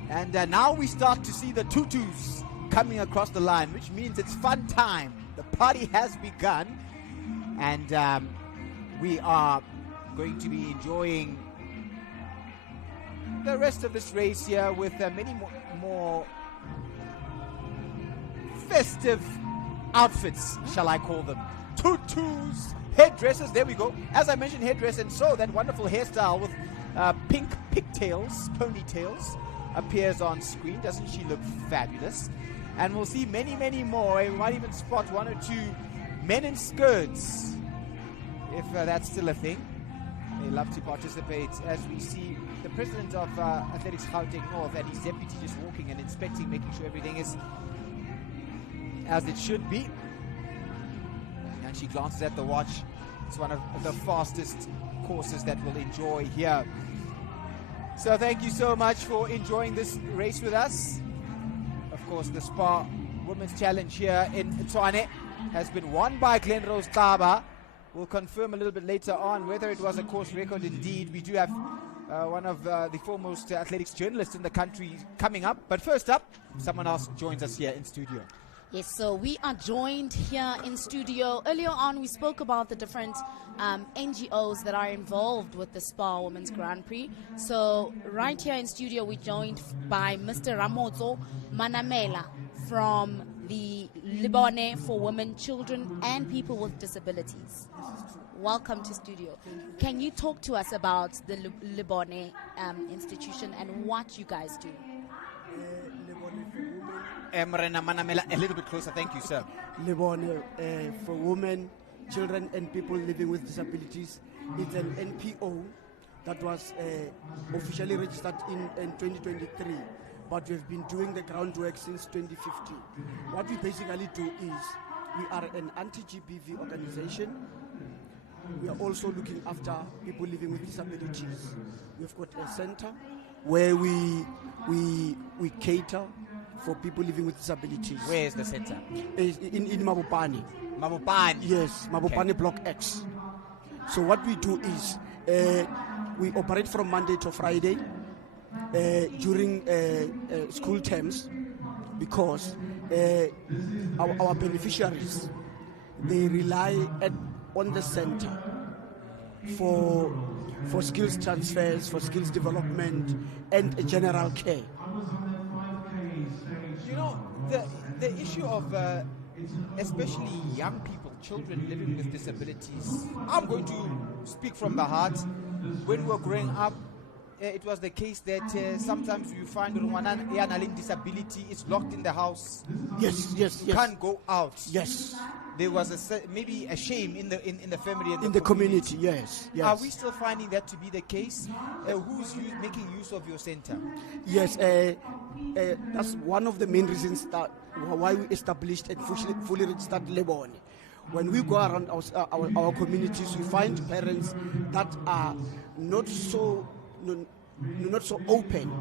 And now we start to see the tutus coming across the line, which means it's fun time. The party has begun, and we are going to be enjoying the rest of this race here with many more festive outfits, shall I call them. Tutus, headdresses, there we go. As I mentioned, headdress, and so that wonderful hairstyle with pink pigtails, ponytails, appears on screen. Doesn't she look fabulous? And we'll see many more. We might even spot one or two men in skirts, if that's still a thing. They love to participate, as we see the president of Athletics Gauteng North and his deputy just walking and inspecting, making sure everything is as it should be. And she glances at the watch. It's one of the fastest courses that we'll enjoy here. So thank you so much for enjoying this race with us. Of course, the SPAR Women's Challenge here in Tshwane has been won by Glenrose Taba. We'll confirm a little bit later on whether it was a course record indeed. We do have one of the foremost athletics journalists in the country coming up. But first up, someone else joins us here in studio. Yes, so we are joined here in studio. Earlier on, we spoke about the different NGOs that are involved with the SPAR Women's Grand Prix. So right here in studio, we're joined by Mr. Ramotso Manamela from the Libone for Women, Children and People with Disabilities. Welcome to studio. Can you talk to us about the Libone institution and what you guys do? Mrena Manamela, a little bit closer. Thank you, sir. Libone for Women, Children and People Living with Disabilities. It's an NPO that was officially registered in 2023. But we've been doing the groundwork since 2015. What we basically do is, we are an anti-GBV organization. We are also looking after people living with disabilities. We've got a center where we cater for people living with disabilities. Where is the center? In Mabopane. Mabopane? Yes, Mabopane okay. Block X. So what we do is, we operate from Monday to Friday, during school terms, because our beneficiaries, they rely on the center for skills transfers, for skills development, and general care. You know, the issue of especially young people, children living with disabilities, I'm going to speak from the heart. When we were growing up, it was the case that sometimes you find a disability is locked in the house. Yes. Can't go out. Yes. There was maybe a shame in the family and in the community. Yes. Are we still finding that to be the case? Who's making use of your center? Yes. That's one of the main reasons that why we established and fully registered Lebone. When we go around our communities, we find parents that are not so open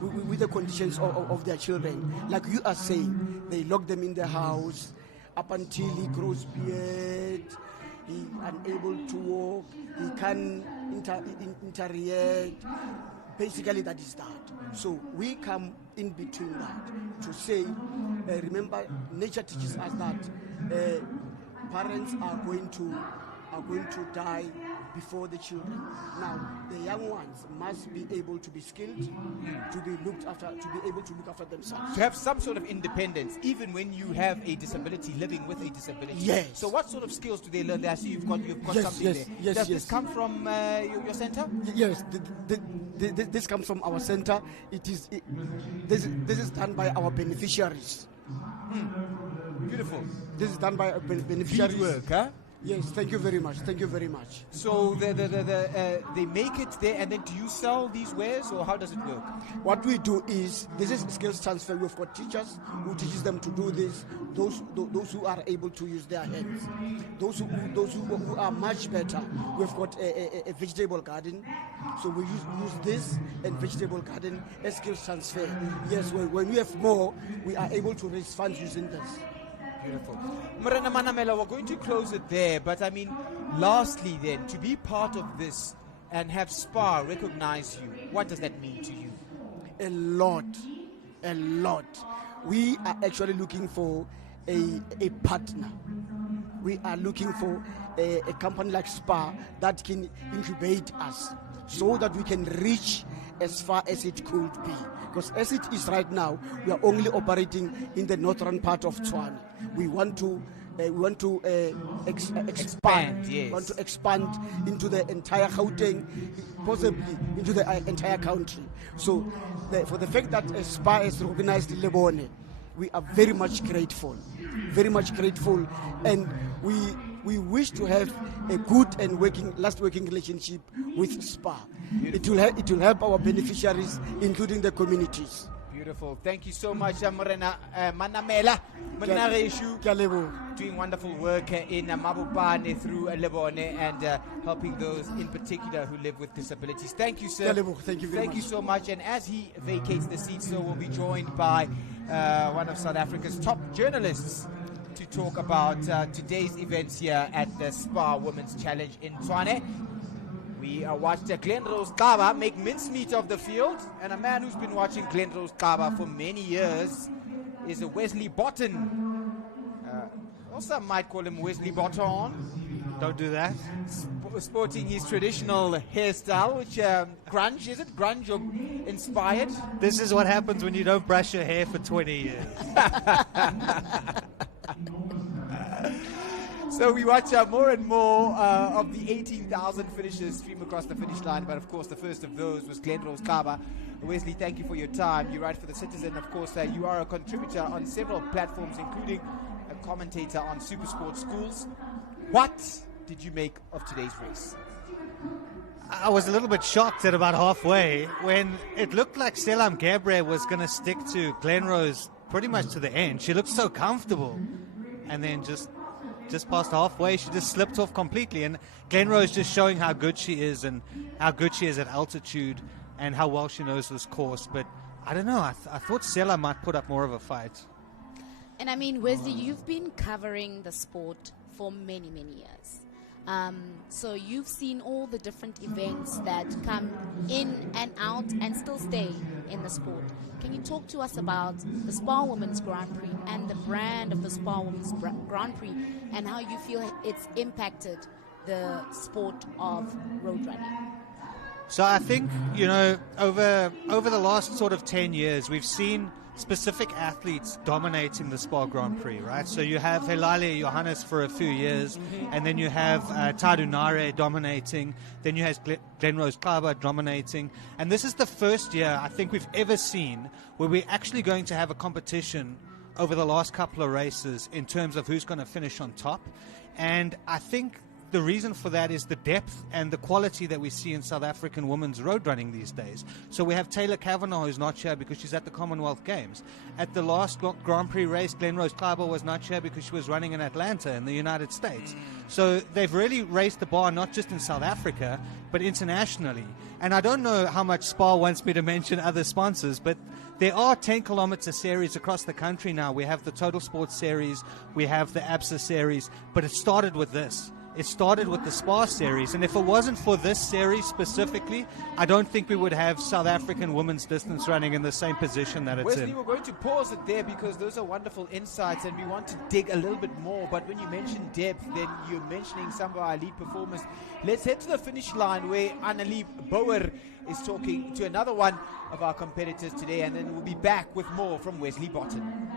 with the conditions of their children. Like you are saying, they lock them in the house up until he grows beard, he unable to walk, he can't interact. Basically, that is that. So we come in between that to say, remember, nature teaches us that parents are going to die before the children. Now, the young ones must be able to be skilled, to be looked after, to be able to look after themselves. To have some sort of independence, even when you have a disability, living with a disability. Yes. So what sort of skills do they learn there? I see you've got something there. Yes, Does this come from your center? Yes, this comes from our center. This is done by our beneficiaries. Beautiful. This is done by our beneficiaries. Good work, huh? Yes, thank you very much. Thank you very much. So they make it there, and then do you sell these wares, or how does it work? What we do is, this is skills transfer. We've got teachers who teaches them to do this. Those who are able to use their hands, those who are much better. We've got a vegetable garden, so we use this and vegetable garden as skills transfer. Yes, when we have more, we are able to raise funds using this. Beautiful. Mrena Manamela, we're going to close it there, but I mean, lastly then, to be part of this and have SPAR recognize you, what does that mean to you? A lot. We are actually looking for a partner. We are looking for a company like SPAR that can incubate us so that we can reach as far as it could be. Because as it is right now, we are only operating in the northern part of Tshwane. We want to expand. Yes. We want to expand into the entire Gauteng, possibly into the entire country. So, for the fact that SPAR has recognized Lebone, we are very much grateful, and we we wish to have a good and last working relationship with SPAR. It will help our beneficiaries, including the communities. Beautiful. Thank you so much, Morena Manamela Manareshu, doing wonderful work in Mabopane through Lebone and helping those in particular who live with disabilities. Thank you, sir. Thank you very much. Thank you so much. And as he vacates the seat, so we'll be joined by one of South Africa's top journalists to talk about today's events here at the SPAR Women's Challenge in Tshwane. We watched Glenrose Kaba make mincemeat of the field, and a man who's been watching Glenrose Kaba for many years is a Wesley Botton. Also might call him Wesley Botton. Don't do that. Sporting his traditional hairstyle, which grunge, is it? Grunge or inspired? This is what happens when you don't brush your hair for 20 years. So we watch more and more of the 18,000 finishers stream across the finish line. But of course, the first of those was Glenrose Kaba. Wesley, thank you for your time. You write for The Citizen. Of course, you are a contributor on several platforms, including a commentator on Supersport Schools. What did you make of today's race? I was a little bit shocked at about halfway when it looked like Selam Gebre was going to stick to Glenrose pretty much to the end. She looked so comfortable. And then just past halfway, she just slipped off completely. And Glenrose just showing how good she is and how good she is at altitude and how well she knows this course. But I don't know. I thought Sela might put up more of a fight. And I mean, Wesley, you've been covering the sport for many, many years. So you've seen all the different events that come in and out and still stay in the sport. Can you talk to us about the SPAR Women's Grand Prix and the brand of the SPAR Women's Grand Prix and how you feel it's impacted the sport of road running? So I think, over the last sort of 10 years, we've seen specific athletes dominating the SPAR Grand Prix, right? So you have Helale Johannes for a few years, and then you have Tadu Nare dominating, then you have Glenrose Kaba dominating, and this is the first year I think we've ever seen where we're actually going to have a competition over the last couple of races in terms of who's going to finish on top. And I think the reason for that is the depth and the quality that we see in South African women's road running these days. So we have Taylor Kavanagh, who's not here because she's at the Commonwealth Games. At the last Grand Prix race, Glenrose Kaba was not here because she was running in Atlanta in the United States. So they've really raised the bar not just in South Africa, but internationally. And I don't know how much SPAR wants me to mention other sponsors, but there are 10-kilometer series across the country now. We have the Total Sports Series, we have the ABSA Series, but it started with this. It started with the SPAR series, and if it wasn't for this series specifically, I don't think we would have South African women's distance running in the same position that it's Wesley, in. we're going to pause it there because those are wonderful insights and we want to dig a little bit more. But when you mention depth, then you're mentioning some of our elite performers. Let's head to the finish line where Annelie Bouwer is talking to another one of our competitors today, and then we'll be back with more from Wesley Botton.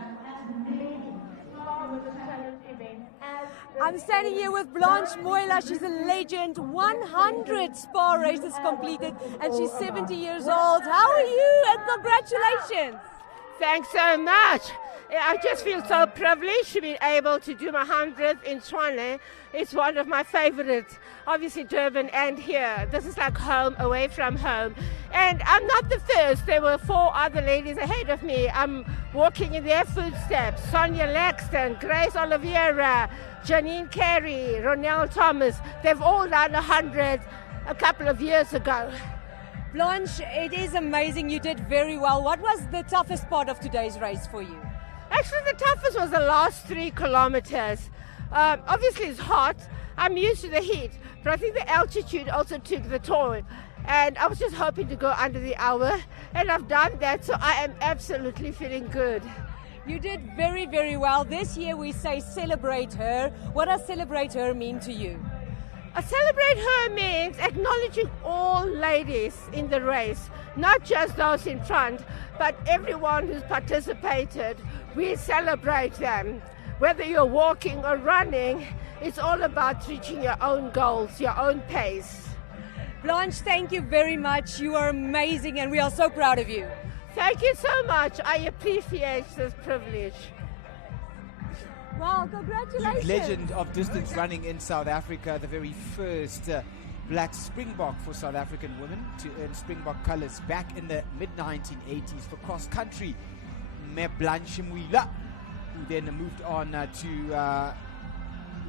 I'm standing here with Blanche Moyla. She's a legend. 100 SPAR races completed, and she's 70 years old. How are you? And congratulations. Thanks so much. I just feel so privileged to be able to do my 100th in Tshwane. It's one of my favorites. Obviously Durban and here. This is like home, away from home. And I'm not the first. There were 4 other ladies ahead of me. I'm walking in their footsteps. Sonia Laxton, Grace Oliveira, Janine Carey, Ronelle Thomas. They've all done 100 a couple of years ago. Blanche, it is amazing. You did very well. What was the toughest part of today's race for you? Actually, the toughest was the last 3 kilometers. Obviously, it's hot. I'm used to the heat, but I think the altitude also took the toll. And I was just hoping to go under the hour, and I've done that, so I am absolutely feeling good. You did very, very well. This year we say celebrate her. What does celebrate her mean to you? Celebrate her means acknowledging all ladies in the race, not just those in front, but everyone who's participated. We celebrate them. Whether you're walking or running, it's all about reaching your own goals, your own pace. Blanche, thank you very much. You are amazing, and we are so proud of you. Thank you so much. I appreciate this privilege. Wow, congratulations. Legend of distance running in South Africa, the very first black Springbok for South African women to earn Springbok colours back in the mid-1980s for cross-country. Me Blanche Mwila, who then moved on to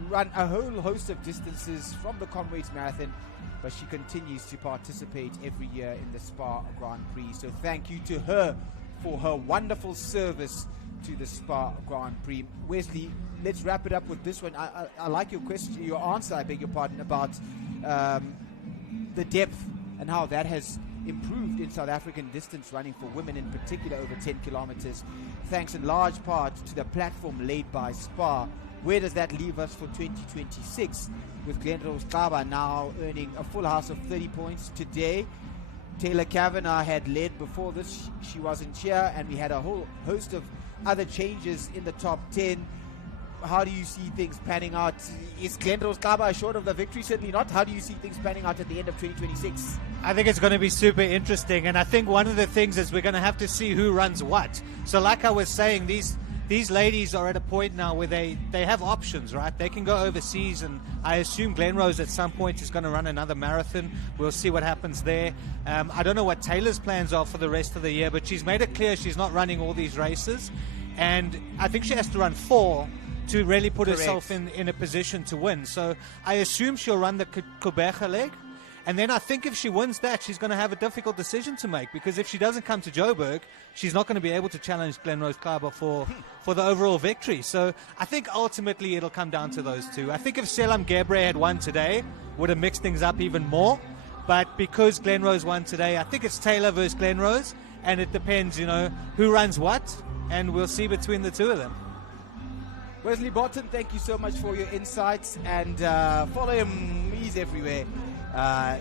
run a whole host of distances from the Comrades Marathon, but she continues to participate every year in the SPAR Grand Prix. So thank you to her for her wonderful service to the SPAR Grand Prix. Wesley, let's wrap it up with this one. I like your question, your answer, I beg your pardon, about the depth and how that has improved in South African distance running for women, in particular over 10 kilometers, thanks in large part to the platform laid by SPAR. Where does that leave us for 2026 with Glenrose Kaba now earning a full house of 30 points today? Taylor Kavanagh had led before this. She wasn't here, and we had a whole host of other changes in the top 10. How do you see things panning out? Is Glenrose Kaba short of the victory? Certainly not. How do you see things panning out at the end of 2026? I think it's going to be super interesting, and I think one of the things is we're going to have to see who runs what. So like I was saying, these ladies are at a point now where they have options, right? They can go overseas, and I assume Glenrose at some point is going to run another marathon. We'll see what happens there. I don't know what Taylor's plans are for the rest of the year, but she's made it clear she's not running all these races, and I think she has to run 4 to really put herself in a position to win. So I assume she'll run the Kubecha leg. And then I think if she wins that, she's going to have a difficult decision to make, because if she doesn't come to Joburg, she's not going to be able to challenge Glenrose Kaba for the overall victory. So I think ultimately it'll come down to those two. I think if Selam Gebre had won today, would have mixed things up even more. But because Glenrose won today, I think it's Taylor versus Glenrose, and it depends, who runs what, and we'll see between the two of them. Wesley Botton, thank you so much for your insights, and follow him. He's everywhere,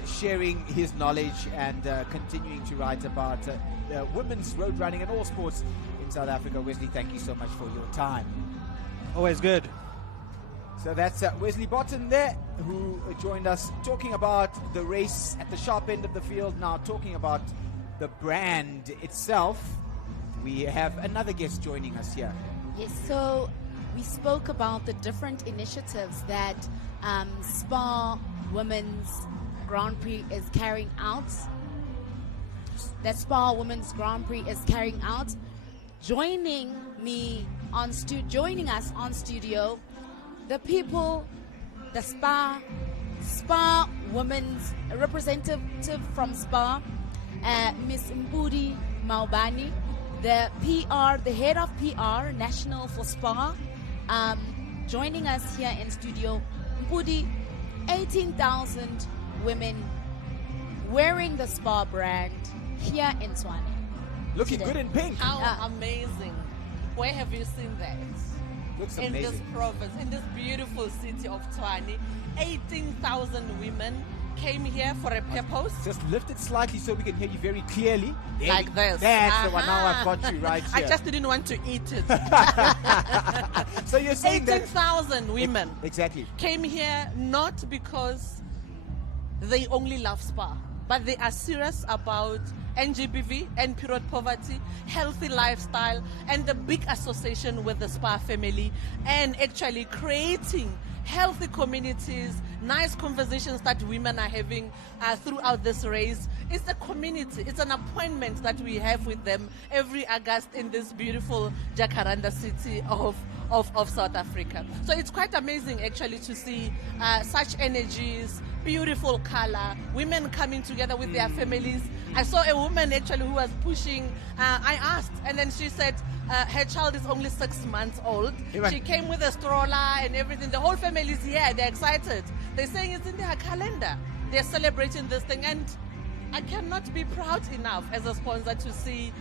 sharing his knowledge and continuing to write about women's road running and all sports in South Africa. Wesley, thank you so much for your time. Always good. So that's Wesley Botton there, who joined us talking about the race at the sharp end of the field, now talking about the brand itself. We have another guest joining us here. Yes, so we spoke about the different initiatives that SPAR Women's Grand Prix is carrying out. Joining us on studio, the people, the SPAR Women's representative from SPAR, Miss Mbudi Maubani, the head of PR national for SPAR. Joining us here in studio, Mbudi, 18,000 women wearing the SPAR brand here in Tshwane. Looking good in pink. How amazing. Where have you seen that? Looks in amazing. This province, in this beautiful city of Tshwane, 18,000 women came here for a purpose. Just lift it slightly so we can hear you very clearly. Like this. That's the one. Now I've got you right here. I just didn't want to eat it. So you're saying that 18,000 women exactly came here not because they only love SPAR, but they are serious about NGBV, end period poverty, healthy lifestyle, and the big association with the SPAR family, and actually creating healthy communities, nice conversations that women are having throughout this race. It's a community, it's an appointment that we have with them every August in this beautiful Jacaranda city of South Africa. So it's quite amazing actually to see such energies, beautiful color, women coming together with their families. I saw a woman actually who was pushing, I asked, and then she said her child is only 6 months old. She came with a stroller and everything. The whole family is here, they're excited. They're saying it's in their calendar. They're celebrating this thing, and I cannot be proud enough as a sponsor to see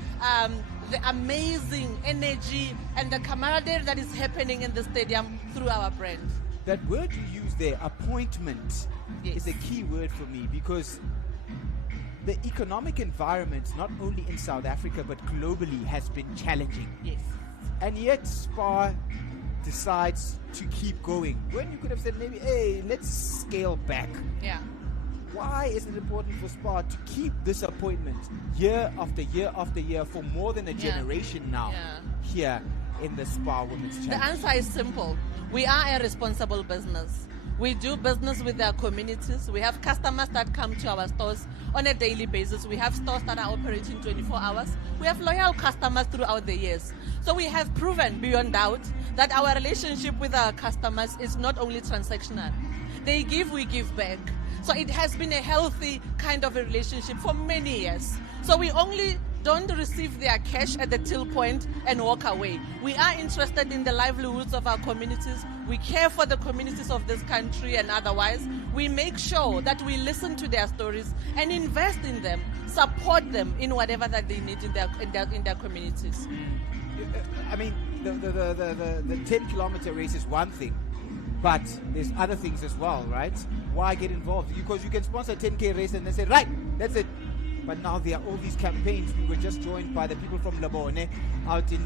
the amazing energy and the camaraderie that is happening in the stadium through our brand. That word you use there, appointment, is a key word for me, because the economic environment, not only in South Africa but globally, has been challenging. Yes. And yet SPAR decides to keep going when you could have said maybe, hey, let's scale back. Yeah. Why is it important for SPAR to keep this appointment year after year after year for more than a generation now here? in the SPAR Women's Challenge? The answer is simple. We are a responsible business. We do business with our communities. We have customers that come to our stores on a daily basis. We have stores that are operating 24 hours. We have loyal customers throughout the years. So we have proven beyond doubt that our relationship with our customers is not only transactional. They give, we give back. So it has been a healthy kind of a relationship for many years. So we only don't receive their cash at the till point and walk away. We are interested in the livelihoods of our communities. We care for the communities of this country and otherwise. We make sure that we listen to their stories and invest in them, support them in whatever that they need in their communities. I mean, the 10-kilometer race is one thing, but there's other things as well, right? Why get involved? Because you can sponsor a 10K race and they say, right, that's it. But now there are all these campaigns. We were just joined by the people from Labone out in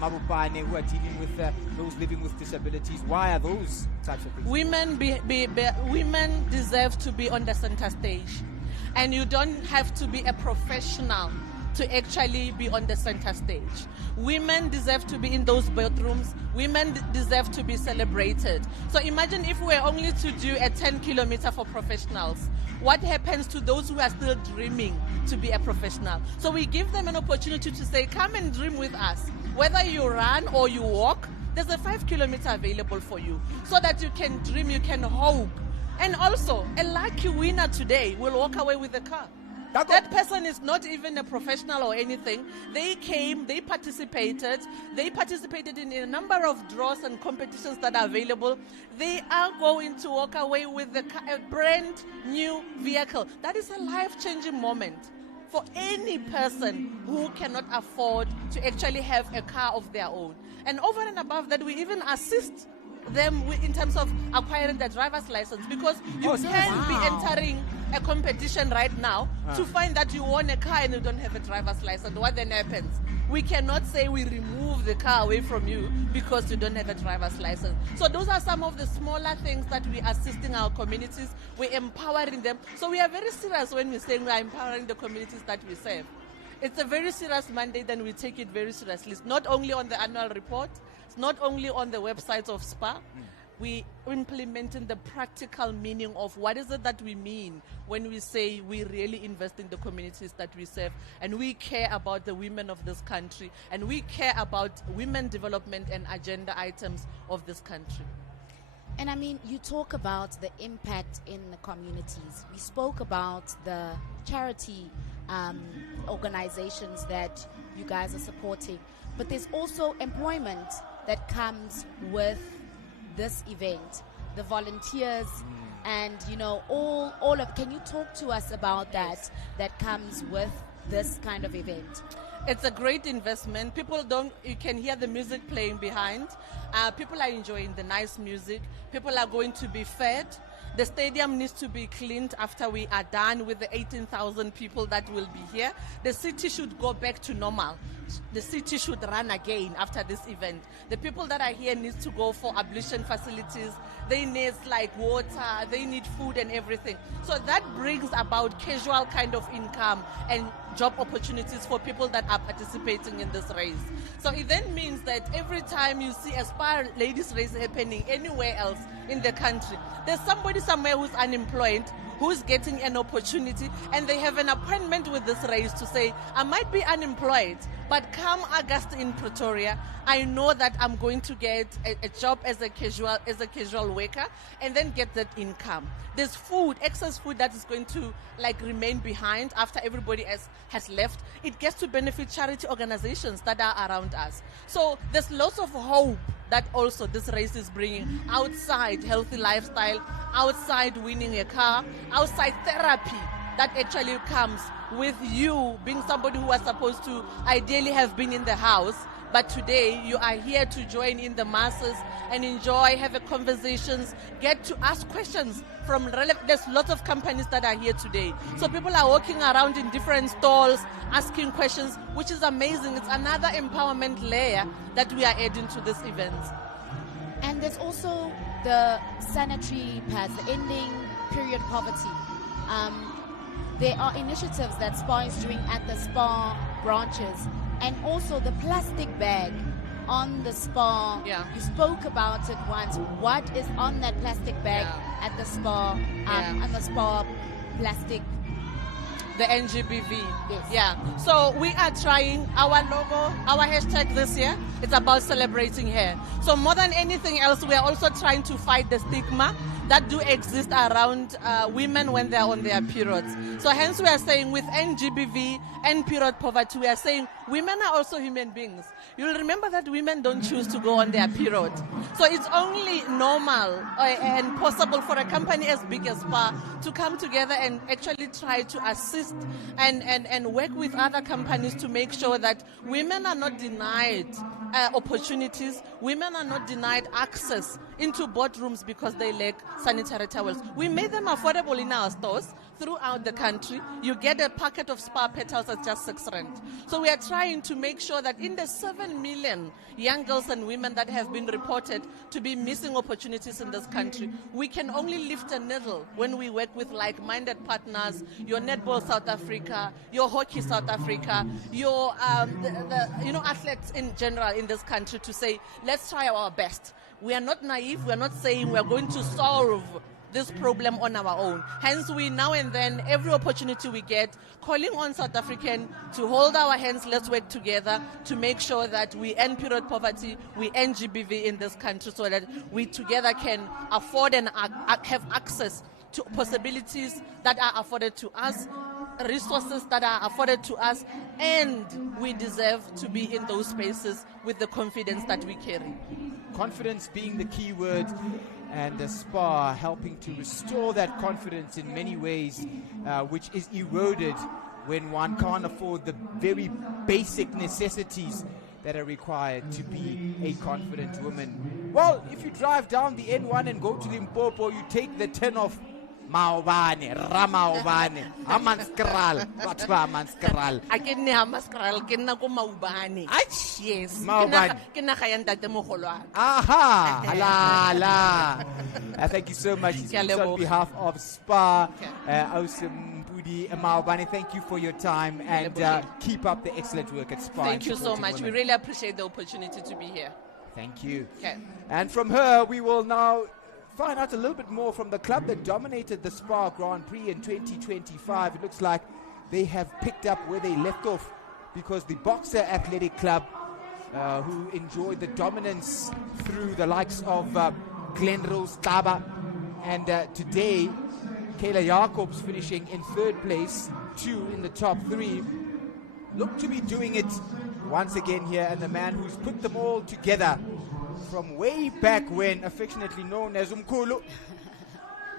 Mabupane who are dealing with those living with disabilities. Why are those types of things? Women deserve to be on the center stage. And you don't have to be a professional to actually be on the center stage. Women deserve to be in those bathrooms. Women deserve to be celebrated. So imagine if we're only to do a 10-kilometer for professionals. What happens to those who are still dreaming to be a professional? So we give them an opportunity to say, come and dream with us. Whether you run or you walk, there's a 5-kilometer available for you so that you can dream, you can hope. And also, a lucky winner today will walk away with a car. That person is not even a professional or anything. They came, they participated in a number of draws and competitions that are available. They are going to walk away with a brand new vehicle. That is a life-changing moment for any person who cannot afford to actually have a car of their own. And over and above that, we even assist them in terms of acquiring their driver's license, because you can be entering a competition right now to find that you won a car and you don't have a driver's license. What then happens? We cannot say we remove the car away from you because you don't have a driver's license. So those are some of the smaller things that we are assisting our communities. We're empowering them. So we are very serious when we're saying we are empowering the communities that we serve. It's a very serious mandate and we take it very seriously. It's not only on the annual report, it's not only on the websites of SPAR. We implementing the practical meaning of what is it that we mean when we say we really invest in the communities that we serve, and we care about the women of this country, and we care about women development and agenda items of this country. And I mean, you talk about the impact in the communities. We spoke about the charity organizations that you guys are supporting, but there's also employment that comes with this event, the volunteers, and all of. Can you talk to us about that comes with this kind of event? It's a great investment. You can hear the music playing behind. People are enjoying the nice music. People are going to be fed. The stadium needs to be cleaned after we are done with the 18,000 people that will be here. The city should go back to normal. The city should run again after this event. The people that are here need to go for ablution facilities. They need like water, they need food and everything. So that brings about casual kind of income and job opportunities for people that are participating in this race. So it then means that every time you see a SPAR ladies race happening anywhere else in the country, there's somebody somewhere who's unemployed, who's getting an opportunity, and they have an appointment with this race to say, I might be unemployed, but come August in Pretoria, I know that I'm going to get a job as a casual worker and then get that income. There's food, excess food that is going to remain behind after everybody else has left. It gets to benefit charity organizations that are around us. So there's lots of hope that also this race is bringing outside healthy lifestyle, outside winning a car, outside therapy that actually comes with you being somebody who was supposed to ideally have been in the house, but today you are here to join in the masses and enjoy, have a conversations, get to ask questions from there's lots of companies that are here today. So people are walking around in different stalls asking questions, which is amazing. It's another empowerment layer that we are adding to this event. And there's also the sanitary pads, the ending period poverty. There are initiatives that SPAR is doing at the SPAR branches, and also the plastic bag on the SPAR. Yeah. You spoke about it once. What is on that plastic bag at the SPAR? On the SPAR plastic. The NGBV. Yes. Yeah. So we are trying our logo, our hashtag this year. It's about celebrating hair. So more than anything else, we are also trying to fight the stigma that do exist around women when they're on their periods. So hence we are saying with NGBV and period poverty, we are saying women are also human beings. You'll remember that women don't choose to go on their period. So it's only normal and possible for a company as big as SPAR to come together and actually try to assist and work with other companies to make sure that women are not denied opportunities, women are not denied access into boardrooms because they lack sanitary towels. We made them affordable in our stores throughout the country. You get a packet of SPAR petals at just 6 rand. So we are trying to make sure that in the 7 million young girls and women that have been reported to be missing opportunities in this country, we can only lift a needle when we work with like-minded partners, your Netball South Africa, your Hockey South Africa, your athletes in general in this country, to say, let's try our best. We are not naive. We are not saying we are going to solve this problem on our own. Hence, we now and then, every opportunity we get, calling on South African to hold our hands, let's work together to make sure that we end period poverty, we end GBV in this country, so that we together can afford and have access to possibilities that are afforded to us, resources that are afforded to us, and we deserve to be in those spaces with the confidence that we carry. Confidence being the key word, and the SPAR helping to restore that confidence in many ways, which is eroded when one can't afford the very basic necessities that are required to be a confident woman. Well, if you drive down the N1 and go to Limpopo, you take the 10 off Maobane, Ramaobane, Amanskral, Batwa Amanskral. I can Amaskral, Kenako Maubani. Yes, Maobane. Kenakayanta Moholwa. Aha, la. Thank you so much. On behalf of SPAR, Awesome Budi Maobane, thank you for your time, and keep up the excellent work at SPAR. Thank you so much. Women. We really appreciate the opportunity to be here. Thank you. Okay. And from her, we will now find out a little bit more from the club that dominated the SPAR Grand Prix in 2025. It looks like they have picked up where they left off, because the Boxer Athletic Club, who enjoyed the dominance through the likes of Glenrose Taba, and today Kayla Jacobs finishing in 3rd place, 2 in the top 3, look to be doing it once again here. And the man who's put them all together from way back when, affectionately known as Umkulu,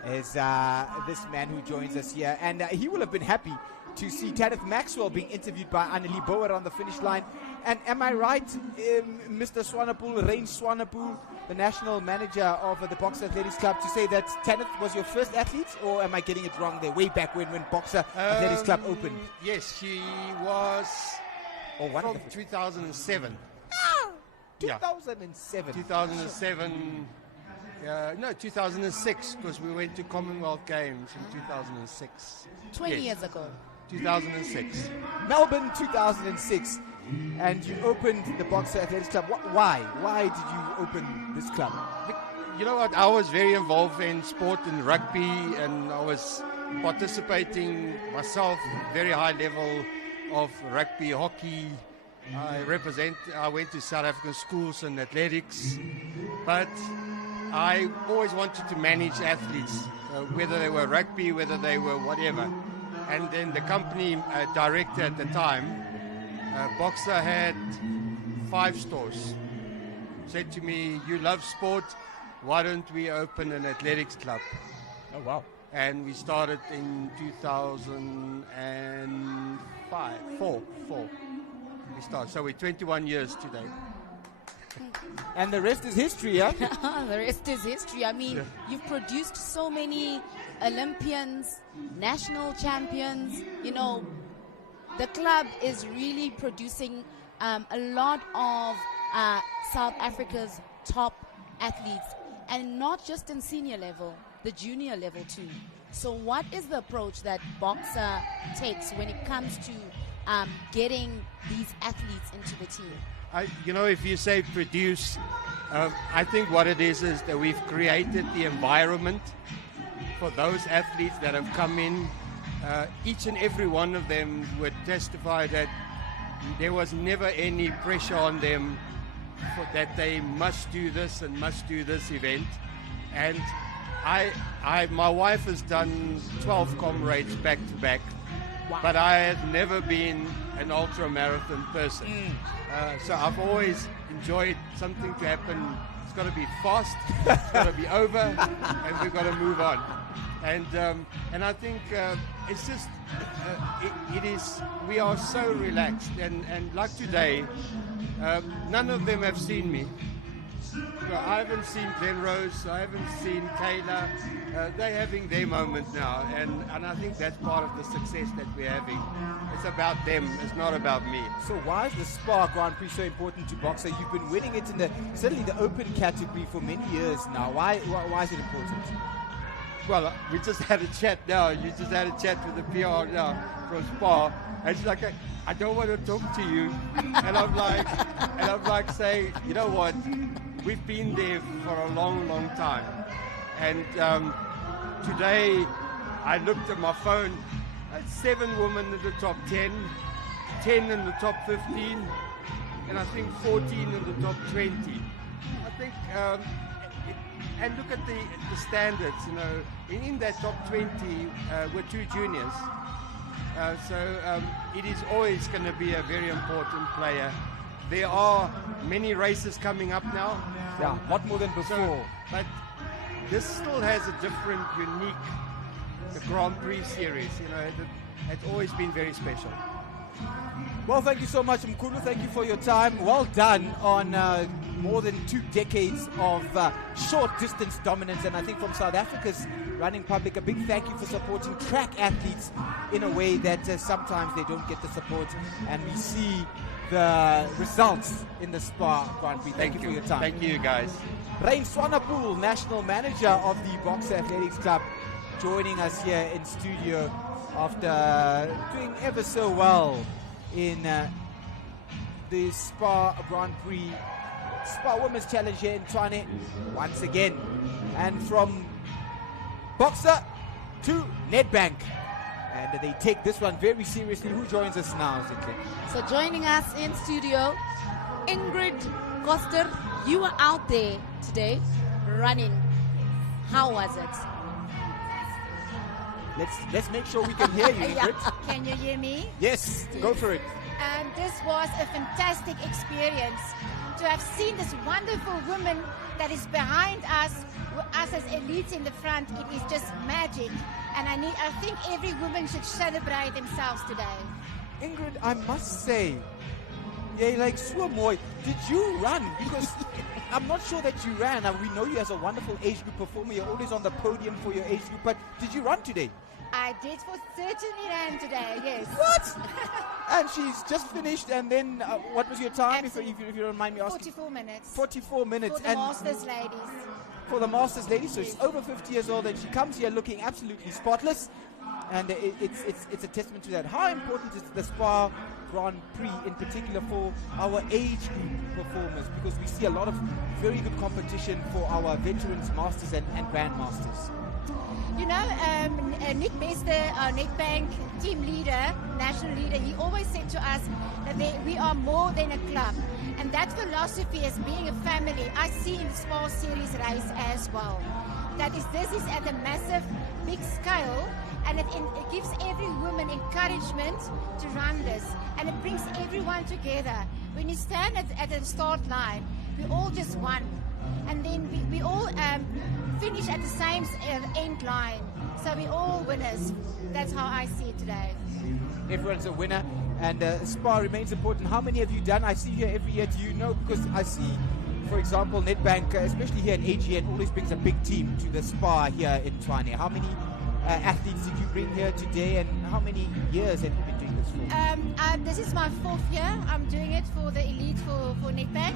is this man who joins us here. And he will have been happy to see Tanith Maxwell being interviewed by Annelie Bouwer on the finish line. And am I right, Mr. Swanepoel, Rain Swanepoel, the national manager of the Boxer Athletics Club, to say that Tanith was your first athlete, or am I getting it wrong there, way back when Boxer Athletics Club opened? Yes, she was from 2007. 2007. 2007. No, 2006, because we went to Commonwealth Games in 2006. 20 years ago. 2006. Melbourne, 2006. And you opened the Boxer Athletics Club. Why? Why did you open this club? You know what? I was very involved in sport and rugby, and I was participating myself, very high level of rugby, hockey. I went to South African schools and athletics, but I always wanted to manage athletes, whether they were rugby, whether they were whatever. And then the company director at the time, Boxer, had 5 stores, said to me, "You love sport, why don't we open an athletics club?" Oh, wow. And we started in 2004. We started. So we're 21 years today. And the rest is history, yeah? The rest is history. I mean, you've produced so many Olympians, national champions. You know, the club is really producing a lot of South Africa's top athletes, and not just in senior level, the junior level too. So what is the approach that Boxer takes when it comes to getting these athletes into the team? if you say produce, I think what it is that we've created the environment for those athletes that have come in. Each and every one of them would testify that there was never any pressure on them that they must do this and must do this event. And my wife has done 12 comrades back to back, but I have never been an ultra marathon person. So I've always enjoyed something to happen. It's got to be fast, it's got to be over, and we've got to move on. And I think it's just it is. We are so relaxed, and like today, none of them have seen me. Well, I haven't seen Glenrose, I haven't seen Kayla. They're having their moment now, and I think that's part of the success that we're having. It's about them, it's not about me. So why is the SPAR Grand Prix so important to boxer? You've been winning it in certainly the open category for many years now. Why is it important? Well, we just had a chat now. You just had a chat with the PR now from SPAR, and she's like, I don't want to talk to you. And I'm like saying, you know what? We've been there for a long, long time. And today, I looked at my phone. 7 women in the top 10, 10 in the top 15, and I think 14 in the top 20. I think. And look at the standards, in that top 20 were 2 juniors. So it is always going to be a very important player. There are many races coming up now. Yeah, a lot more than before. But this still has a different, unique Grand Prix series. It's always been very special. Well, thank you so much, Mkhulu. Thank you for your time. Well done on more than 2 decades of short distance dominance. And I think from South Africa's running public, a big thank you for supporting track athletes in a way that sometimes they don't get the support. And we see the results in the SPAR Grand Prix. Thank you for your time. Thank you, guys. Rain Swanepoel, National Manager of the Boxer Athletics Club, joining us here in studio after doing ever so well in the SPAR Grand Prix, SPAR Women's Challenge here in Tshwane once again. And from boxer to Nedbank, and they take this one very seriously. Who joins us now, Zintle? So joining us in studio, Ingrid Koster. You were out there today running. How was it? Let's make sure we can hear you, Ingrid. Can you hear me? Yes, go for it. This was a fantastic experience to have seen this wonderful woman that is behind us as elites in the front. It is just magic, and I think every woman should celebrate themselves today. Ingrid, I must say, like so mooi. Did you run? Because I'm not sure that you ran. And we know you as a wonderful age group performer. You're always on the podium for your age group. But did you run today? I did for certainly ran today, yes. What? And she's just finished, and then what was your time, if you don't mind me asking? 44 minutes. 44 minutes. For the Masters ladies. For the Masters ladies, so she's over 50 years old, and she comes here looking absolutely spotless, and it's a testament to that. How important is the SPAR Grand Prix, in particular for our age group performers, because we see a lot of very good competition for our veterans, masters, and grandmasters? You know, Nick Bester, our Nedbank team leader, national leader, he always said to us that we are more than a club. And that philosophy as being a family, I see in the SPAR series race as well. This is at a massive, big scale, and it gives every woman encouragement to run this. And it brings everyone together. When you stand at the start line, we all just won. And then we all finish at the same end line. So we're all winners. That's how I see it today. Everyone's a winner, and SPAR remains important. How many have you done? I see here every year. Do you know? Because I see, for example, Nedbank, especially here at AGN, always brings a big team to the SPAR here in Tshwane. How many athletes did you bring here today, and how many years have you been doing this for? This is my 4th year. I'm doing it for the elite for Nedbank,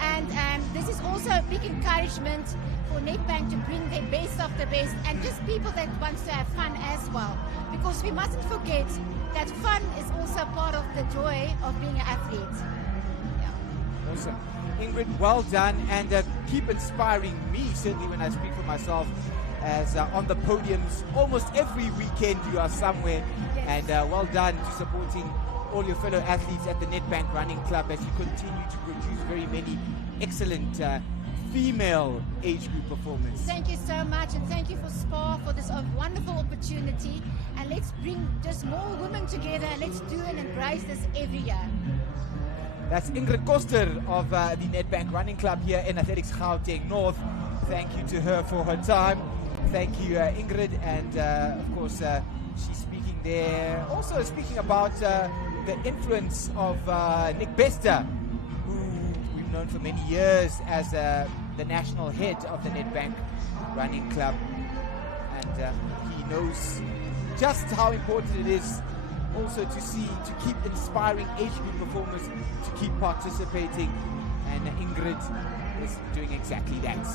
and this is also a big encouragement for Nedbank to bring the best of the best, and just people that want to have fun as well, because we mustn't forget that fun is also part of the joy of being an athlete. Awesome. Ingrid, well done, and keep inspiring me, certainly when I speak for myself, as on the podiums almost every weekend you are somewhere. Yes. And well done to supporting all your fellow athletes at the Nedbank Running Club as you continue to produce very many excellent female age group performers. Thank you so much, and thank you for SPAR for this wonderful opportunity. And let's bring just more women together, and let's do and embrace this every year. That's Ingrid Koster of the Nedbank Running Club here in Athletics Gauteng North. Thank you to her for her time. Thank you, Ingrid. And of course, she's speaking there. Also speaking about the influence of Nick Bester, who we've known for many years as the national head of the Nedbank Running Club. And he knows just how important it is also to keep inspiring age group performers to keep participating, and Ingrid is doing exactly that.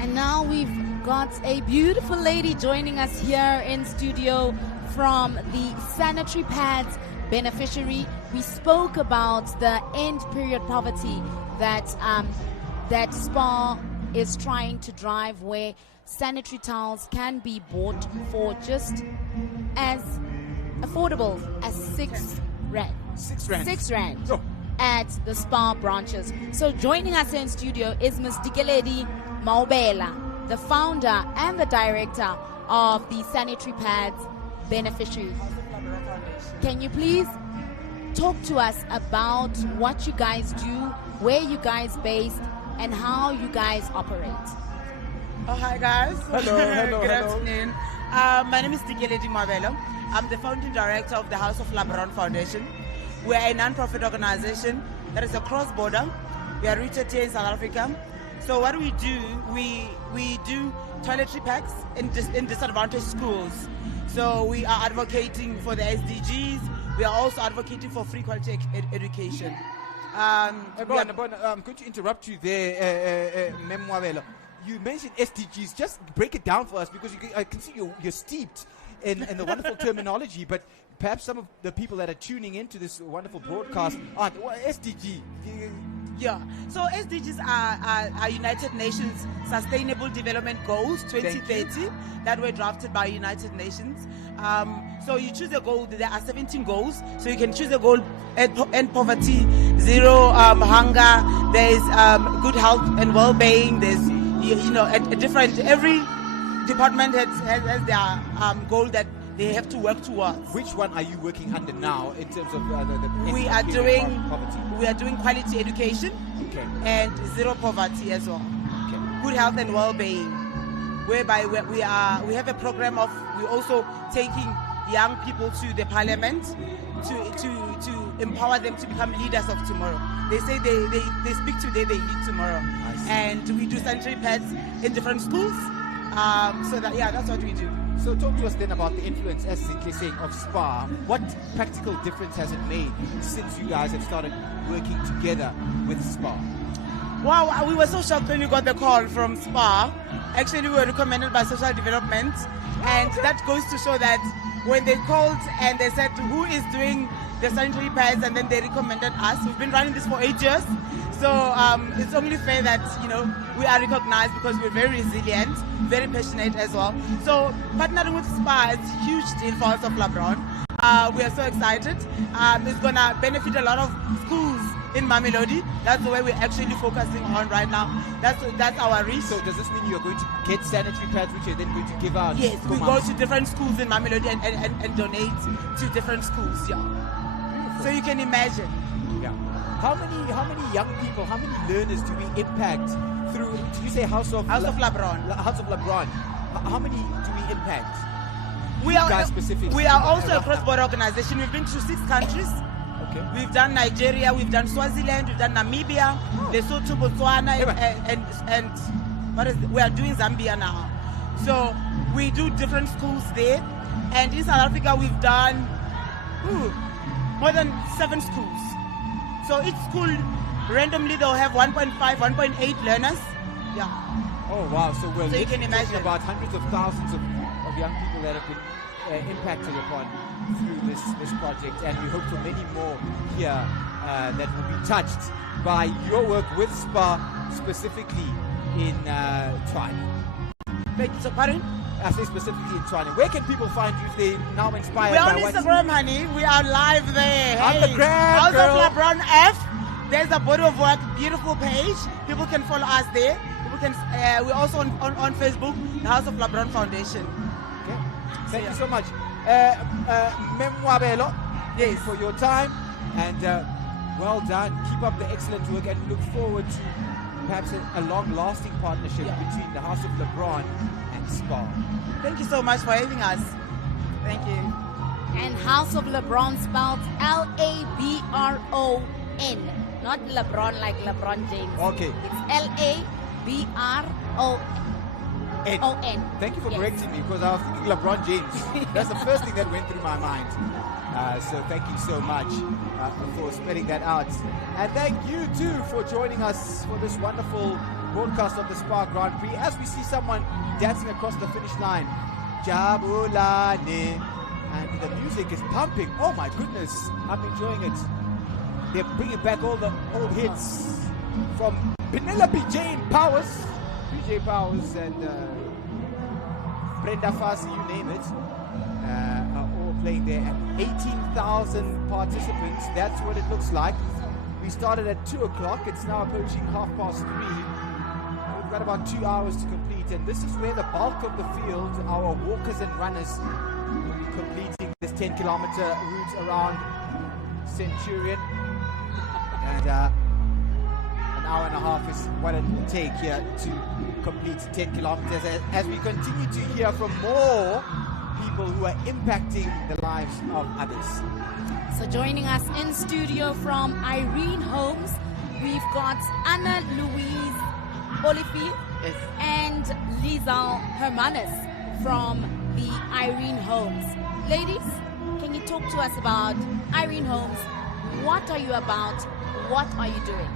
And now we've got a beautiful lady joining us here in studio from the sanitary pads beneficiary. We spoke about the end period poverty that that SPAR is trying to drive, where sanitary towels can be bought for just as affordable as 6 rand. 6 rand. 6 rand Oh. at the SPAR branches. So joining us in studio is Ms. Dikeledi Maubela, the founder and the director of the sanitary pads beneficiary. Can you please talk to us about what you guys do, where you guys based, and how you guys operate? Oh, hi guys. Hello. Good afternoon. My name is Dikeledi Maubela. I'm the founding director of the House of Labron Foundation. We're a non-profit organization that is a cross-border. We are rooted here in South Africa. So what we do, we do toiletry packs in disadvantaged schools. So we are advocating for the SDGs. We are also advocating for free quality education. I'm going to interrupt you there, Mem Mwabelo. You mentioned SDGs. Just break it down for us, because I can see you're steeped in the wonderful terminology, but perhaps some of the people that are tuning into this wonderful broadcast aren't. SDG? Yeah, so SDGs are United Nations Sustainable Development Goals 2030 that were drafted by United Nations. So you choose a goal. There are 17 goals, so you can choose a goal: end poverty, zero hunger. There's good health and well-being. There's a different. Every department has their goal that they have to work towards. Which one are you working under now in terms of the we are doing poverty? We are doing quality education, and zero poverty as well. Good health and well-being, whereby we have a program of we're also taking young people to the parliament to empower them to become leaders of tomorrow. They say they speak today, they lead tomorrow, and we do sanitary pads in different schools. That's what we do. So talk to us then about the influence, as Zintle saying, of SPAR. What practical difference has it made since you guys have started working together with SPAR? Wow, we were so shocked when we got the call from SPAR. Actually, we were recommended by Social Development, and that goes to show that when they called and they said who is doing the sanitary pads, and then they recommended us. We've been running this for 8 years, so it's only fair that we are recognized, because we're very resilient, very passionate as well. So partnering with SPAR is a huge deal for us of Labron. We are so excited. It's gonna benefit a lot of schools in Mamelodi. That's the way we're actually focusing on right now. That's our reach. So does this mean you're going to get sanitary pads, which you're then going to give out? Yes, we go to different schools in Mamelodi and donate to different schools. Yeah. Beautiful. So you can imagine. Yeah. How many young people, how many learners do we impact through? Did you say House of Labron? House of Labron. How many do we impact? We are also a cross-border organization. We've been to 6 countries. Okay. We've done Nigeria, we've done Swaziland, we've done Namibia, Lesotho, Botswana, and we are doing Zambia now. So we do different schools there, and in South Africa we've done more than 7 schools. So each school randomly they'll have 1.5, 1.8 learners. Yeah. Oh wow! So we're you can imagine about hundreds of thousands of young people that have been impacted upon through this project, and we hope for many more here that will be touched by your work with SPAR, specifically in Tshwane. So, pardon? I say specifically in Tshwane. Where can people find you if they now inspired We're by on what Instagram, honey. We are live there. On the gram, House girl. of LeBron F. There's a body of work, beautiful page. People can follow us there. People can. We're also on Facebook, the House of LeBron Foundation. Okay. Thank you so much. Memwabelo, yes, for your time, and well done. Keep up the excellent work, and we look forward to perhaps a long-lasting partnership between the House of LeBron and SPAR. Thank you so much for having us. Thank you. And House of LeBron spelled Labron, not LeBron like LeBron James. Okay. It's Labron. Thank you for correcting me, because I was thinking LeBron James. That's the first thing that went through my mind. So thank you so much for spelling that out. And thank you too for joining us for this wonderful broadcast of the SPAR Grand Prix. As we see someone dancing across the finish line, Jabulane, and the music is pumping. Oh my goodness, I'm enjoying it. They're bringing back all the old hits from Penelope Jane Powers, PJ Powers, and Brenda Fassie, you name it, are all playing there. At 18,000 participants, that's what it looks like. We started at 2 o'clock, it's now approaching 3:30. We've got about 2 hours to complete, and this is where the bulk of the field, our walkers and runners, will be completing this 10-kilometer route around Centurion. And an hour and a half is what it will take here to complete 10 kilometers, as we continue to hear from more people who are impacting the lives of others. So joining us in studio from Irene Homes, we've got Anna Louise Olifield and Lizal Hermanis from the Irene Homes. Ladies, can you talk to us about Irene Homes? What are you about? What are you doing?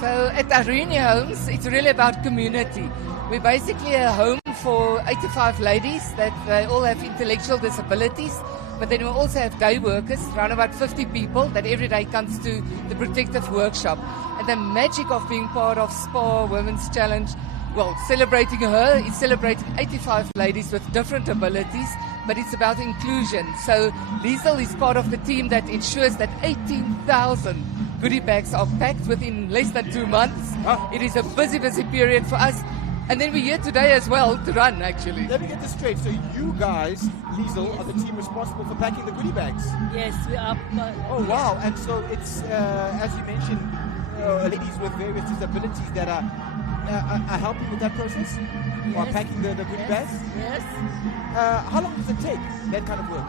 So at Irene Homes, it's really about community. We're basically a home for 85 ladies that they all have intellectual disabilities, but then we also have day workers, around about 50 people that every day comes to the protective workshop. And the magic of being part of SPAR Women's Challenge, well, celebrating her is celebrating 85 ladies with different abilities, but it's about inclusion. So Liesel is part of the team that ensures that 18,000 goodie bags are packed within less than 2 months. It is a busy period for us. And then we're here today as well to run, actually. Let me get this straight. So you guys, Liesel, are the team responsible for packing the goodie bags? Yes, we are. Oh, wow. And so it's, as you mentioned, ladies with various disabilities that are helping with that process? Yes. Or packing the goodie bags? Yes. How long does it take, that kind of work?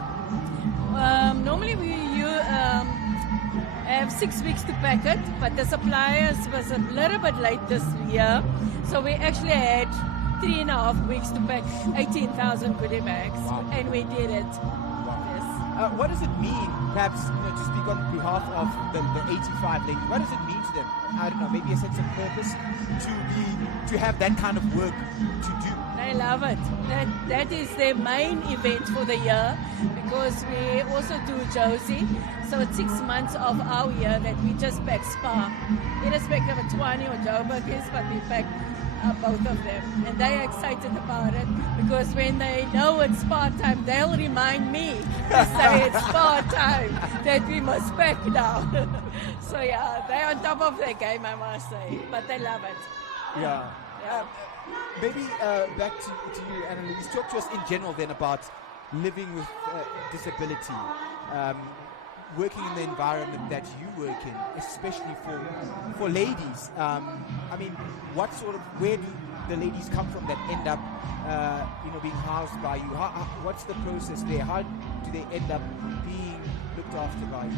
Normally we have 6 weeks to pack it, but the suppliers was a little bit late this year, so we actually had 3.5 weeks to pack 18,000 goodie bags, and we did it. Yes. What does it mean, perhaps, to speak on behalf of the 85 ladies, what does it mean to them? I don't know, maybe a sense of purpose to have that kind of work to do? They love it. That is their main event for the year, because we also do Josie. So it's 6 months of our year that we just pack SPAR. Irrespective of Tshwane or Joburg is, but we pack both of them. And they are excited about it, because when they know it's SPAR time, they'll remind me to say it's SPAR time, that we must pack now. So yeah, they're on top of their game, I must say. But they love it. Yeah. Maybe back to you, Anna-Louise. Talk to us in general then about living with disability, working in the environment that you work in, especially for ladies. I mean, where do the ladies come from that end up, being housed by you? What's the process there? How do they end up being looked after by you?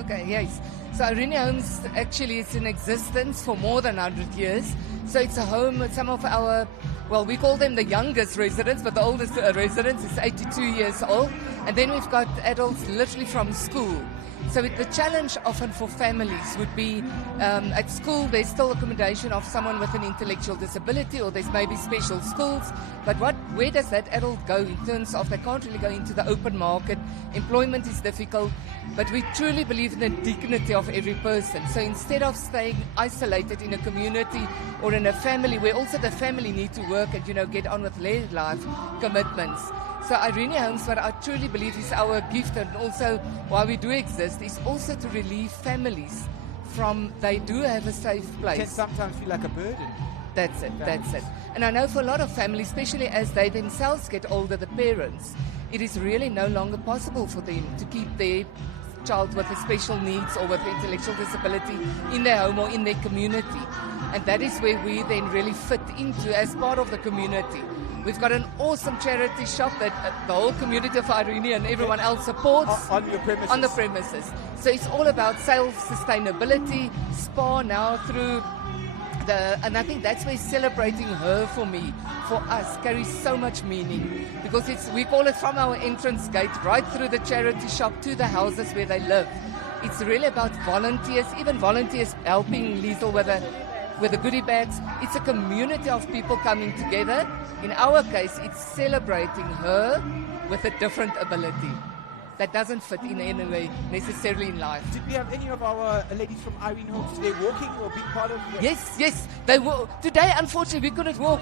Okay, yes. So Irene Homes actually is in existence for more than 100 years. So it's a home with some of our, well, we call them the youngest residents, but the oldest residents is 82 years old. And then we've got adults literally from school. So the challenge often for families would be at school there's still accommodation of someone with an intellectual disability, or there's maybe special schools. But what where does that adult go in terms of they can't really go into the open market, employment is difficult, but we truly believe in the dignity of every person. So instead of staying isolated in a community or in a family where also the family need to work and, get on with their life commitments. So Irene Homes, what I truly believe is our gift, and also why we do exist, is also to relieve families from, they do have a safe place. It can sometimes feel like a burden. That's it. And I know for a lot of families, especially as they themselves get older, the parents, it is really no longer possible for them to keep their child with a special needs or with intellectual disability in their home or in their community. And that is where we then really fit into as part of the community. We've got an awesome charity shop that the whole community of Irene and everyone else supports. On your premises. On the premises. So it's all about self-sustainability, SPAR now through and I think that's where celebrating her for me, for us, carries so much meaning, because we call it from our entrance gate right through the charity shop to the houses where they live. It's really about volunteers, even volunteers helping Liesl with the goodie bags. It's a community of people coming together. In our case, it's celebrating her with a different ability that doesn't fit in any way necessarily in life. Did we have any of our ladies from Irene Homes today walking or being part of the... Yes, they were. Today, unfortunately, we couldn't walk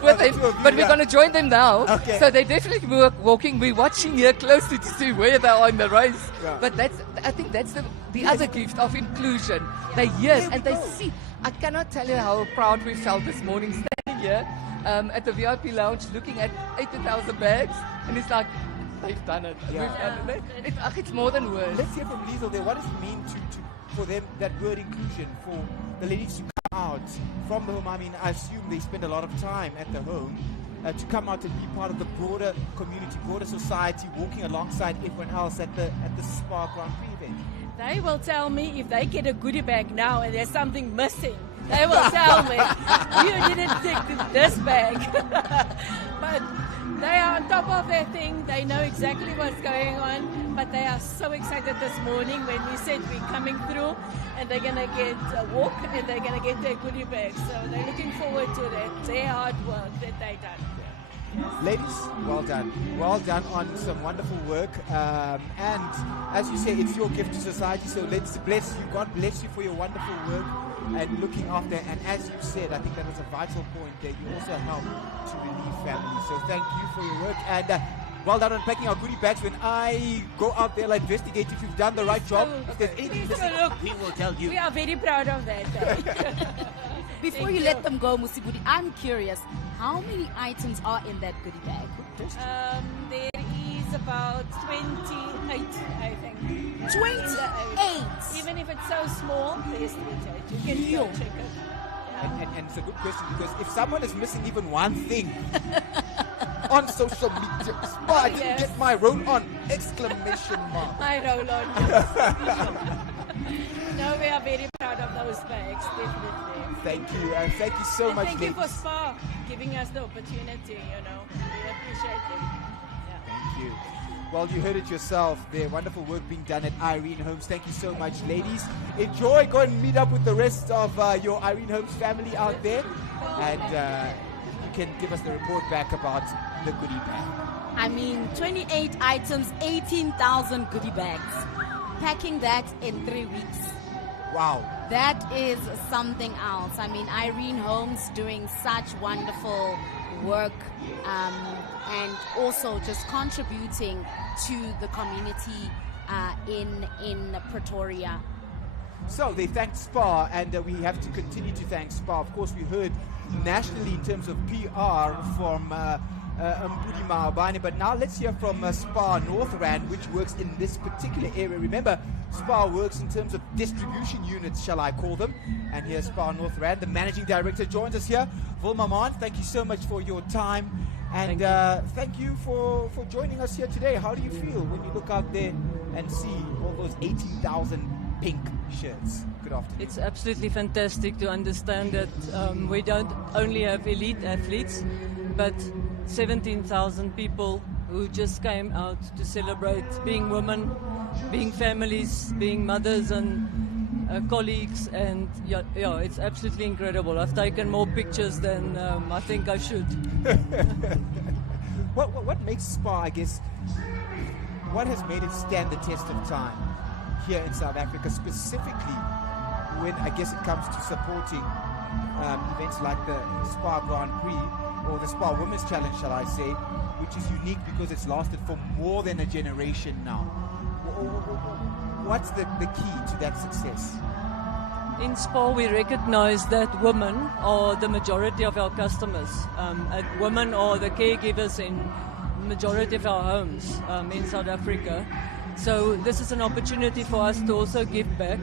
with them, but we're going to join them now. Okay. So they definitely were walking. We're watching here closely to see where they are in the race. Yeah. But I think that's the other gift of inclusion. They hear and they see. I cannot tell you how proud we felt this morning standing here at the VIP lounge looking at 80,000 bags, and it's like, they've done it. Yeah. We've done it. It's more than words. Let's hear from Liesl there. What does it mean for them, that word inclusion, for the ladies to come out from the home? I mean, I assume they spend a lot of time at the home, to come out and be part of the broader community, broader society, walking alongside everyone else at the SPAR Grand Prix event. They will tell me if they get a goodie bag now and there's something missing. They will tell me, you didn't take this bag. But they are on top of their thing. They know exactly what's going on. But they are so excited this morning when we said we're coming through and they're going to get a walk and they're going to get their goodie bag. So they're looking forward to that, their hard work that they've done. Ladies, well done. Well done on some wonderful work. And as you say, it's your gift to society. So let's bless you. God bless you for your wonderful work and looking after. And as you said, I think that was a vital point there. You also help to relieve families. So thank you for your work. And well done on packing our goodie bags. When I go out there, I'll investigate if you've done the right job. If there's anything missing, we will tell you. We are very proud of that. Before you let them go, Musigudi, I'm curious, how many items are in that goodie bag? There is about 28, I think. 28? Even if it's so small, there's 28. You can go check it. And it's a good question, because if someone is missing even one thing on social media, I didn't get my roll on! Exclamation mark. My roll on. Yes. No, we are very proud of those bags, definitely. Thank you. Thank you so much, thank you for ladies. SPAR giving us the opportunity, We appreciate it. Thank you. Well, you heard it yourself. There, wonderful work being done at Irene Homes. Thank you so much, ladies. Enjoy. Go and meet up with the rest of your Irene Homes family out there. And you can give us the report back about the goodie bag. I mean, 28 items, 18,000 goodie bags. Packing that in 3 weeks. Wow. That is something else. I mean, Irene Homes doing such wonderful work and also just contributing to the community in Pretoria. So they thanked SPAR, and we have to continue to thank SPAR. Of course, we heard nationally in terms of PR from Mpudi Mahabane, but now let's hear from SPAR North Rand, which works in this particular area. Remember, SPAR works in terms of distribution units, shall I call them? And here's SPAR North Rand. The managing director joins us here. Wilma Mann, thank you so much for your time, and thank you for joining us here today. How do you feel when you look out there and see all those 18,000 pink shirts? Good afternoon. It's absolutely fantastic to understand that we don't only have elite athletes, but 17,000 people who just came out to celebrate being women, being families, being mothers and colleagues, and yeah, it's absolutely incredible. I've taken more pictures than I think I should. What makes SPAR, I guess, what has made it stand the test of time here in South Africa, specifically when I guess it comes to supporting events like the SPAR Grand Prix or the SPAR Women's Challenge, shall I say, which is unique because it's lasted for more than a generation now. What's the key to that success? In SPAR, we recognize that women are the majority of our customers. And women are the caregivers in the majority of our homes in South Africa. So this is an opportunity for us to also give back,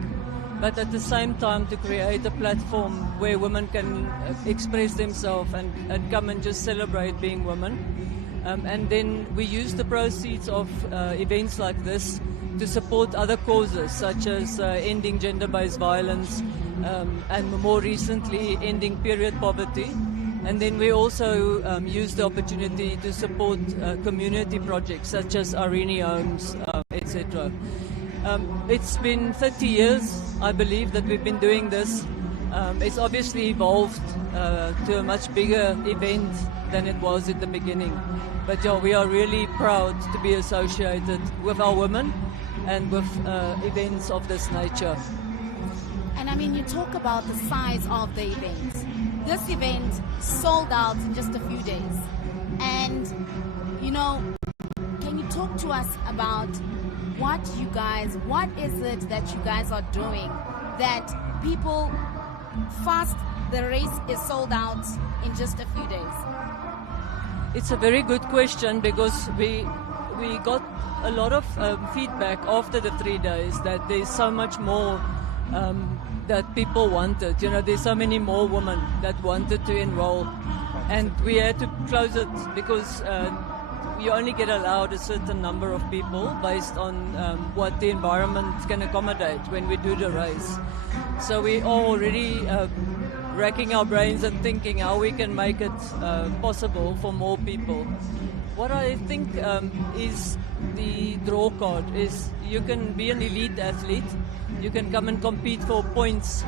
but at the same time to create a platform where women can express themselves and come and just celebrate being women. And then we use the proceeds of events like this to support other causes such as ending gender-based violence and more recently ending period poverty. And then we also use the opportunity to support community projects such as Irene Homes, etc. It's been 30 years, I believe, that we've been doing this. It's obviously evolved to a much bigger event than it was at the beginning. But yeah, we are really proud to be associated with our women and with events of this nature. And I mean, you talk about the size of the event. This event sold out in just a few days. And, you know, can you talk to us about what is it that you guys are doing that people the race is sold out in just a few days? It's a very good question because we got a lot of feedback after the 3 days that there's so much more that people wanted. You know, there's so many more women that wanted to enroll, and we had to close it because you only get allowed a certain number of people based on what the environment can accommodate when we do the race. So we are already racking our brains and thinking how we can make it possible for more people. What I think is the draw card is you can be an elite athlete, you can come and compete for points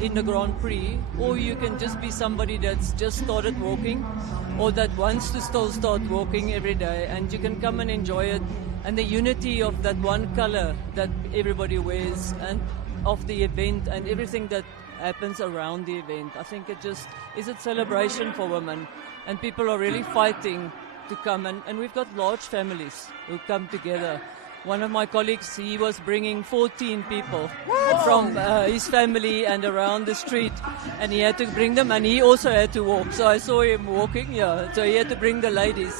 in the Grand Prix, or you can just be somebody that's just started walking or that wants to still start walking every day, and you can come and enjoy it. And the unity of that one color that everybody wears and of the event and everything that happens around the event, I think it just is a celebration for women, and people are really fighting to come, and we've got large families who come together. One of my colleagues, he was bringing 14 people from his family and around the street, and he had to bring them, and he also had to walk. So I saw him walking, so he had to bring the ladies.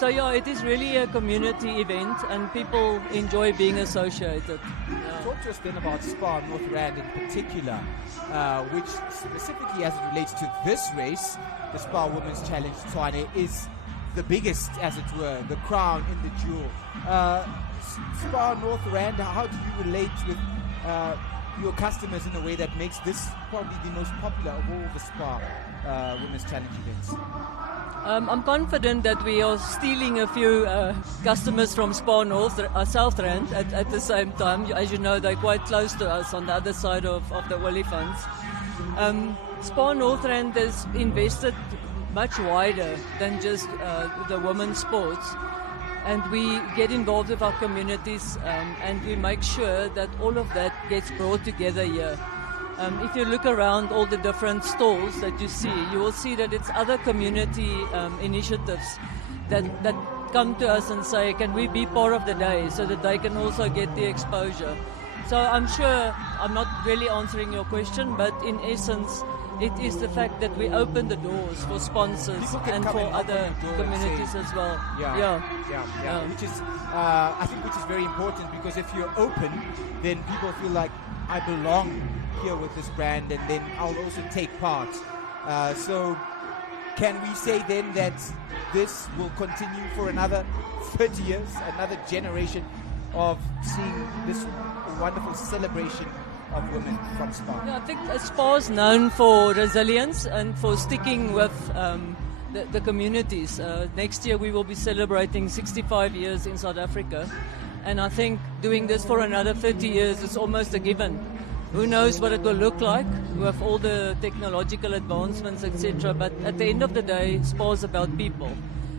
So it is really a community event, and people enjoy being associated. Talk to us then about SPAR North Rand in particular, which specifically as it relates to this race, the SPAR Women's Challenge Tshwane, is the biggest, as it were, the crown in the jewel. SPAR North Rand, how do you relate with your customers in a way that makes this probably the most popular of all the SPAR Women's Challenge events? I'm confident that we are stealing a few customers from SPAR South Rand at the same time. As you know, they're quite close to us on the other side of the Olifants. SPAR North Rand has invested much wider than just the women's sports, and we get involved with our communities, and we make sure that all of that gets brought together here. If you look around all the different stalls that you see, you will see that it's other community initiatives that come to us and say, can we be part of the day, so that they can also get the exposure. So I'm sure I'm not really answering your question, but in essence, it is the fact that we open the doors for sponsors and for other communities as well. Yeah. Which is, I think, which is very important, because if you're open, then people feel like I belong here with this brand, and then I'll also take part. So, can we say then that this will continue for another 30 years, another generation of seeing this wonderful celebration of women from SPAR? Yeah, I think SPAR is known for resilience and for sticking with the communities. Next year we will be celebrating 65 years in South Africa, and I think doing this for another 30 years is almost a given. Who knows what it will look like with all the technological advancements, etc. But at the end of the day, SPAR is about people.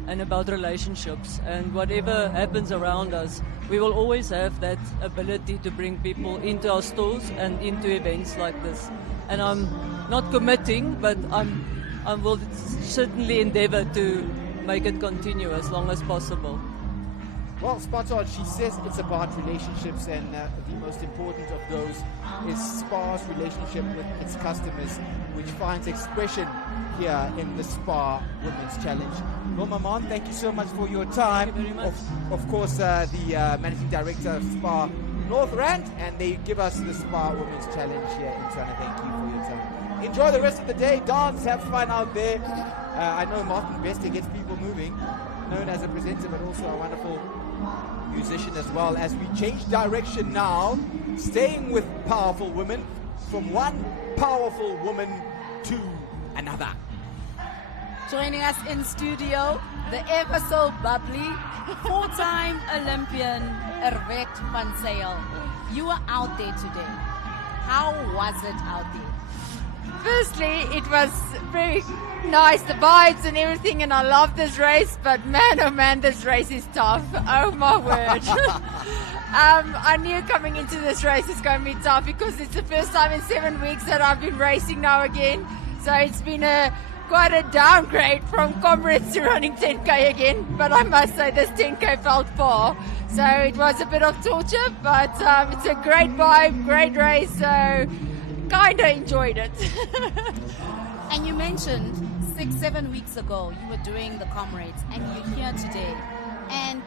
and about relationships. And whatever happens around us, we will always have that ability to bring people into our stores and into events like this. And I'm not committing, but I will certainly endeavor to make it continue as long as possible. Well, spot on. She says it's about relationships, and the most important of those is SPAR's relationship with its customers, which finds expression here in the SPAR Women's Challenge. Well, Maman, thank you so much for your time. Thank you very much. Of course, the Managing Director of SPAR North Rand, and they give us the SPAR Women's Challenge here in Tshwane. Thank you for your time. Enjoy the rest of the day. Dance, have fun out there. I know Martin Bester gets people moving, known as a presenter, but also a wonderful musician as well. As we change direction now, staying with powerful women, from one powerful woman to another. Joining us in studio, the ever so bubbly, four-time Olympian Erwet van Zyl. You were out there today. How was it out there? Firstly, it was very nice, the vibes and everything, and I love this race, but man, oh man, this race is tough. Oh my word. I knew coming into this race it's going to be tough because it's the first time in 7 weeks that I've been racing now again. So it's been quite a downgrade from comrades to running 10K again, but I must say this 10K felt far. So it was a bit of torture, but it's a great vibe, great race, so kind of enjoyed it. And you mentioned 6-7 weeks ago you were doing the comrades, and you're here today, and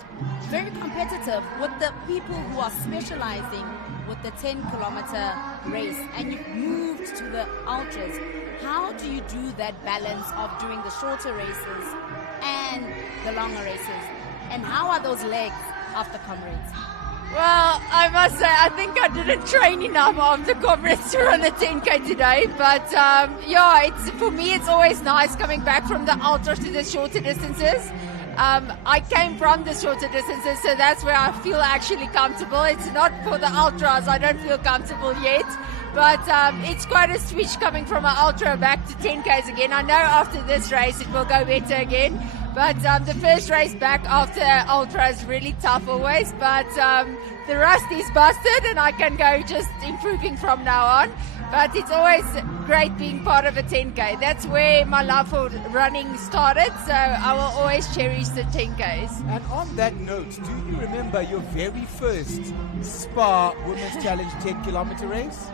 very competitive with the people who are specializing with the 10-kilometer race, and you've moved to the ultras. How do you do that balance of doing the shorter races and the longer races, and how are those legs after comrades? Well, I must say, I think I didn't train enough after comrades to run a 10K today. But yeah, for me, it's always nice coming back from the ultras to the shorter distances. I came from the shorter distances, so that's where I feel actually comfortable. It's not for the ultras, I don't feel comfortable yet. But it's quite a switch coming from an ultra back to 10Ks again. I know after this race it will go better again. But the first race back after ultra is really tough always. But the rust is busted and I can go just improving from now on. But it's always great being part of a 10K. That's where my love for running started. So I will always cherish the 10Ks. And on that note, do you remember your very first SPAR Women's Challenge 10-kilometer race?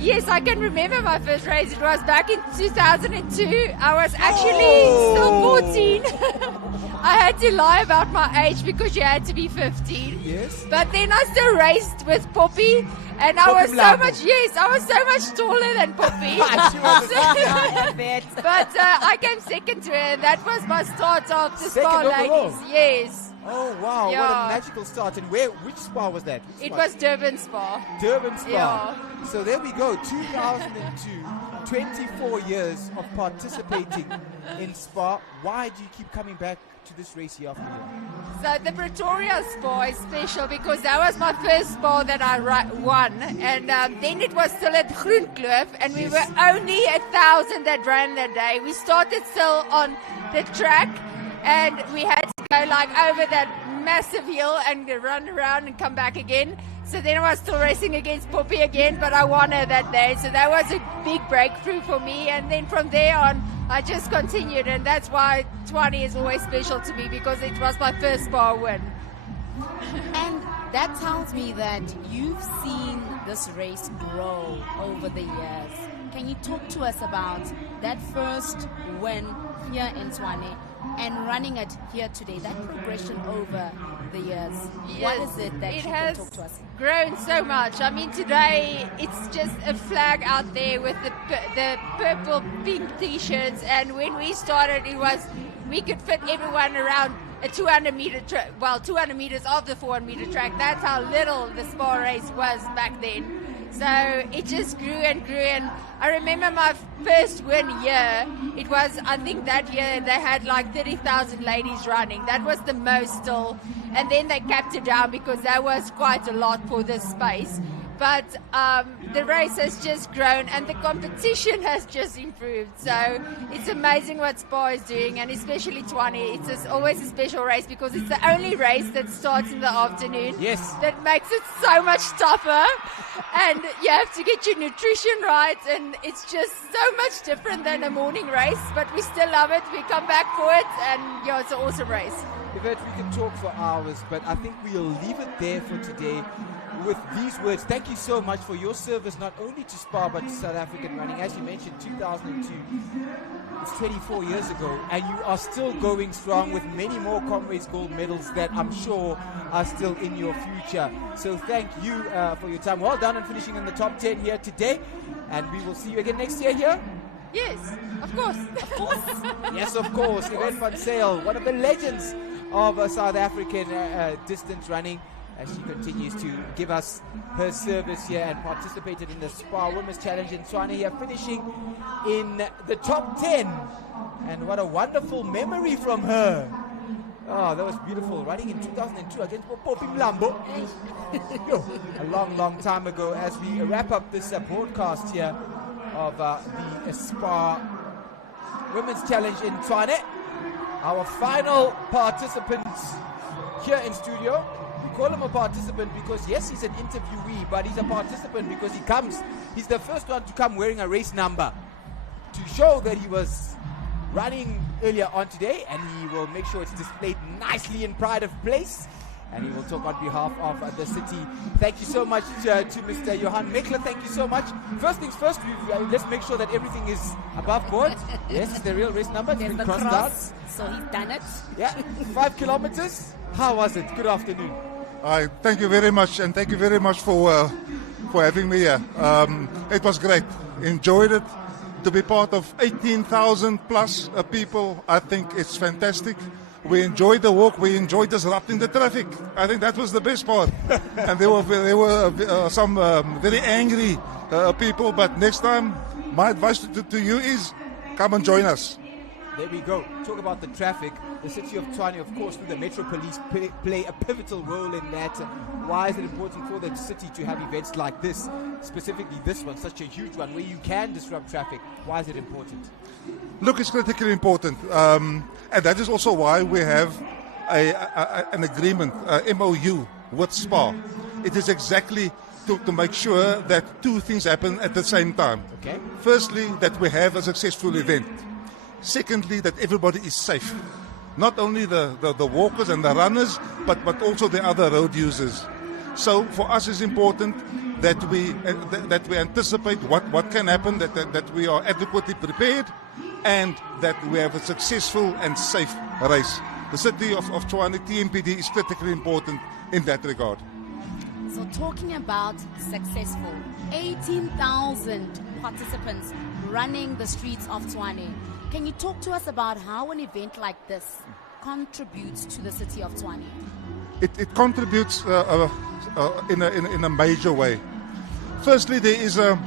Yes, I can remember my first race. It was back in 2002. I was actually still 14. I had to lie about my age because you had to be 15. Yes. But then I still raced with Poppy, and I was so much taller than Poppy. But I came second to her, and that was my start of the SPAR ladies. Yes. Oh wow, Yeah. what a magical start. And which SPAR was that? It was Durban SPAR. Durban SPAR. Yeah. So there we go, 2002, 24 years of participating in SPAR. Why do you keep coming back to this race year after year? So the Pretoria SPAR is special because that was my first SPAR that I won, and then it was still at Groenkloof, and we were only 1,000 that ran that day. We started still on the track, and we had to go like over that massive hill and run around and come back again. So then I was still racing against Poppy again, but I won her that day. So that was a big breakthrough for me. And then from there on, I just continued. And that's why Tshwane is always special to me, because it was my first SPAR win. And that tells me that you've seen this race grow over the years. Can you talk to us about that first win here in Tshwane and running it here today, that progression over the years? Yes, what is it that you can talk to us? Grown so much. I mean, today it's just a flag out there with the purple pink t-shirts, and when we started we could fit everyone around a 200 meter 200 meters of the 400 meter track. That's how little the SPAR race was back then. So it just grew and grew, and I remember my first win year, it was, I think that year they had like 30,000 ladies running. That was the most still, and then they capped it down because that was quite a lot for this space. but the race has just grown and the competition has just improved. So it's amazing what SPAR is doing, and especially Tshwane. It's always a special race because it's the only race that starts in the afternoon. Yes. That makes it so much tougher, and you have to get your nutrition right, and it's just so much different than a morning race, but we still love it. We come back for it, and yeah, it's an awesome race. Yvette, we can talk for hours, but I think we'll leave it there for today with these words. Thank you so much for your service, not only to SPAR, but to South African running. As you mentioned, 2002, it's 24 years ago, and you are still going strong with many more Comrades Gold medals that I'm sure are still in your future. So thank you for your time. Well done on finishing in the top 10 here today, and we will see you again next year here. Yes, of course. Of course. Yes, of course. Yvette van Zyl, one of the legends of South African distance running, as she continues to give us her service here and participated in the SPAR Women's Challenge in Tshwane here, finishing in the top 10. And what a wonderful memory from her. Oh, that was beautiful. Running in 2002 against Poppy Mlambo. A long, long time ago. As we wrap up this broadcast here of the SPAR Women's Challenge in Tshwane, our final participant here in studio. We call him a participant because, yes, he's an interviewee, but he's a participant because he's the first one to come wearing a race number to show that he was running earlier on today, and he will make sure it's displayed nicely in pride of place, and he will talk on behalf of the city. Thank you so much to Mr. Johan Meckler. Thank you so much. First things first, let's make sure that everything is above board. Yes, it's the real race number. It's been crossed out. So he's done it. Yeah, 5 kilometers. How was it? Good afternoon. Thank you very much, and thank you very much for having me here. It was great. Enjoyed it. To be part of 18,000 plus people, I think it's fantastic. We enjoyed the walk. We enjoyed disrupting the traffic. I think that was the best part. And there were some very angry people. But next time, my advice to you is come and join us. There we go. Talk about the traffic. The city of Tshwane, of course, with the Metro Police play a pivotal role in that. Why is it important for the city to have events like this, specifically this one, such a huge one, where you can disrupt traffic? Why is it important? Look, it's critically important. And that is also why we have an agreement, MOU, with SPAR. It is exactly to make sure that two things happen at the same time. Okay. Firstly, that we have a successful event. Secondly, that everybody is safe. Not only the walkers and the runners, but also the other road users. So for us it's important that we anticipate what can happen, that we are adequately prepared, and that we have a successful and safe race. The city of Tshwane, TMPD, is critically important in that regard. So talking about successful, 18,000 participants running the streets of Tshwane. Can you talk to us about how an event like this contributes to the city of Tshwane? It contributes in a major way. Firstly, there is a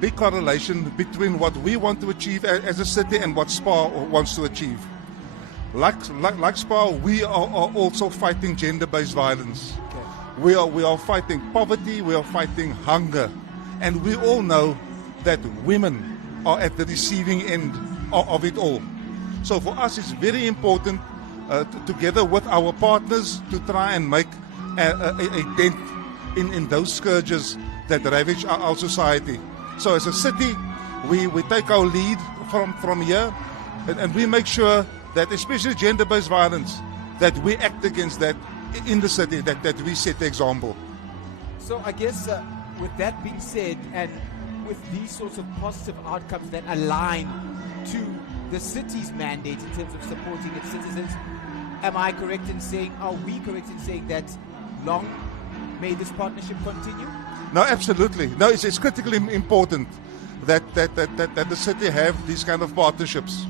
big correlation between what we want to achieve as a city and what SPAR wants to achieve. Like SPAR, we are also fighting gender-based violence. Okay. We are fighting poverty, we are fighting hunger, and we all know that women are at the receiving end of it all. So for us it's very important together with our partners to try and make a dent in those scourges that ravage our society. So as a city, we take our lead from here, and we make sure that especially gender-based violence, that we act against that in the city, that we set the example. So I guess with that being said, and with these sorts of positive outcomes that align to the city's mandate in terms of supporting its citizens, are we correct in saying that long may this partnership continue? No, absolutely. No, it's critically important that the city have these kind of partnerships,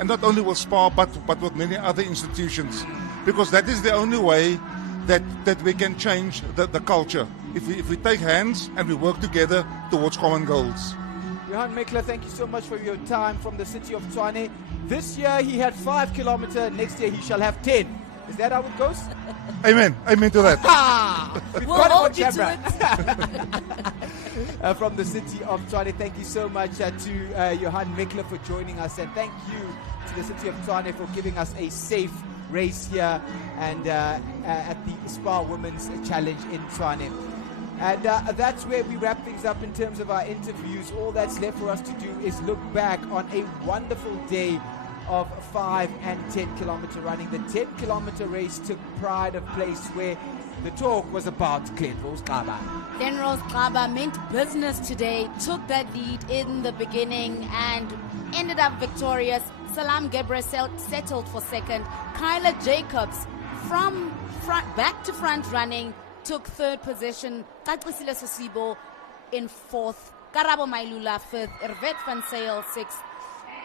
and not only with SPAR but with many other institutions, because that is the only way that we can change the culture. If we take hands and we work together towards common goals. Johan Meckler, thank you so much for your time from the city of Tshwane. This year he had 5 kilometers, next year he shall have 10. Is that how it goes? Amen. Amen to that. We've We'll got it on hold you to camera. From the city of Tshwane, thank you so much to Johan Mikler for joining us, and thank you to the city of Tshwane for giving us a safe race here and at the SPAR Women's Challenge in Tshwane. And that's where we wrap things up in terms of our interviews. All that's left for us to do is look back on a wonderful day of 5 and 10 kilometer running. The 10 kilometer race took pride of place where the talk was about Glenrose Kaba. Glenrose Kaba meant business today, took that lead in the beginning and ended up victorious. Salam Gebre settled for second. Kyla Jacobs from back to front running took third position. Tatisile Sosibo in fourth. Karabo Mailula fifth. Ervet van Sale sixth.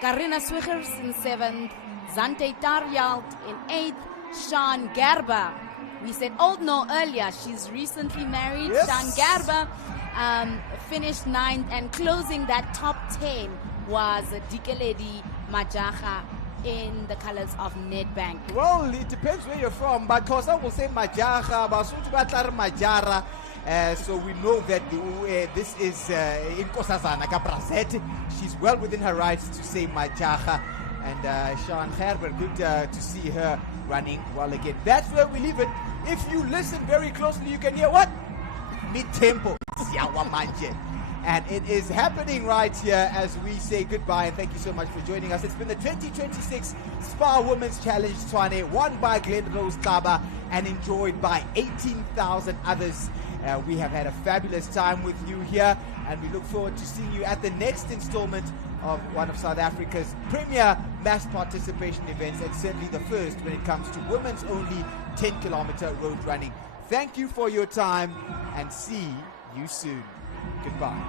Karina Swiggers in seventh. Zante Taryalt in eighth. Sean Gerber. We said Old No earlier. She's recently married. Yes. Sean Gerber finished ninth, and closing that top 10 was Dikeledi Majaha in the colors of Nedbank. Well, it depends where you're from, but Kosa will say Majaha, Basutu Batar Majara. So we know that this is in Kosazana Kaprazet. She's well within her rights to say Majaha. And Sean Gerber, good to see her running well again. That's where we leave it. If you listen very closely, you can hear what? Mid-tempo. And it is happening right here as we say goodbye. And thank you so much for joining us. It's been the 2026 SPAR Women's Challenge Tshwane, won by Glenrose Kaba and enjoyed by 18,000 others. We have had a fabulous time with you here, and we look forward to seeing you at the next installment of one of South Africa's premier mass participation events, and certainly the first when it comes to women's only 10-kilometer road running. Thank you for your time, and see you soon. Goodbye.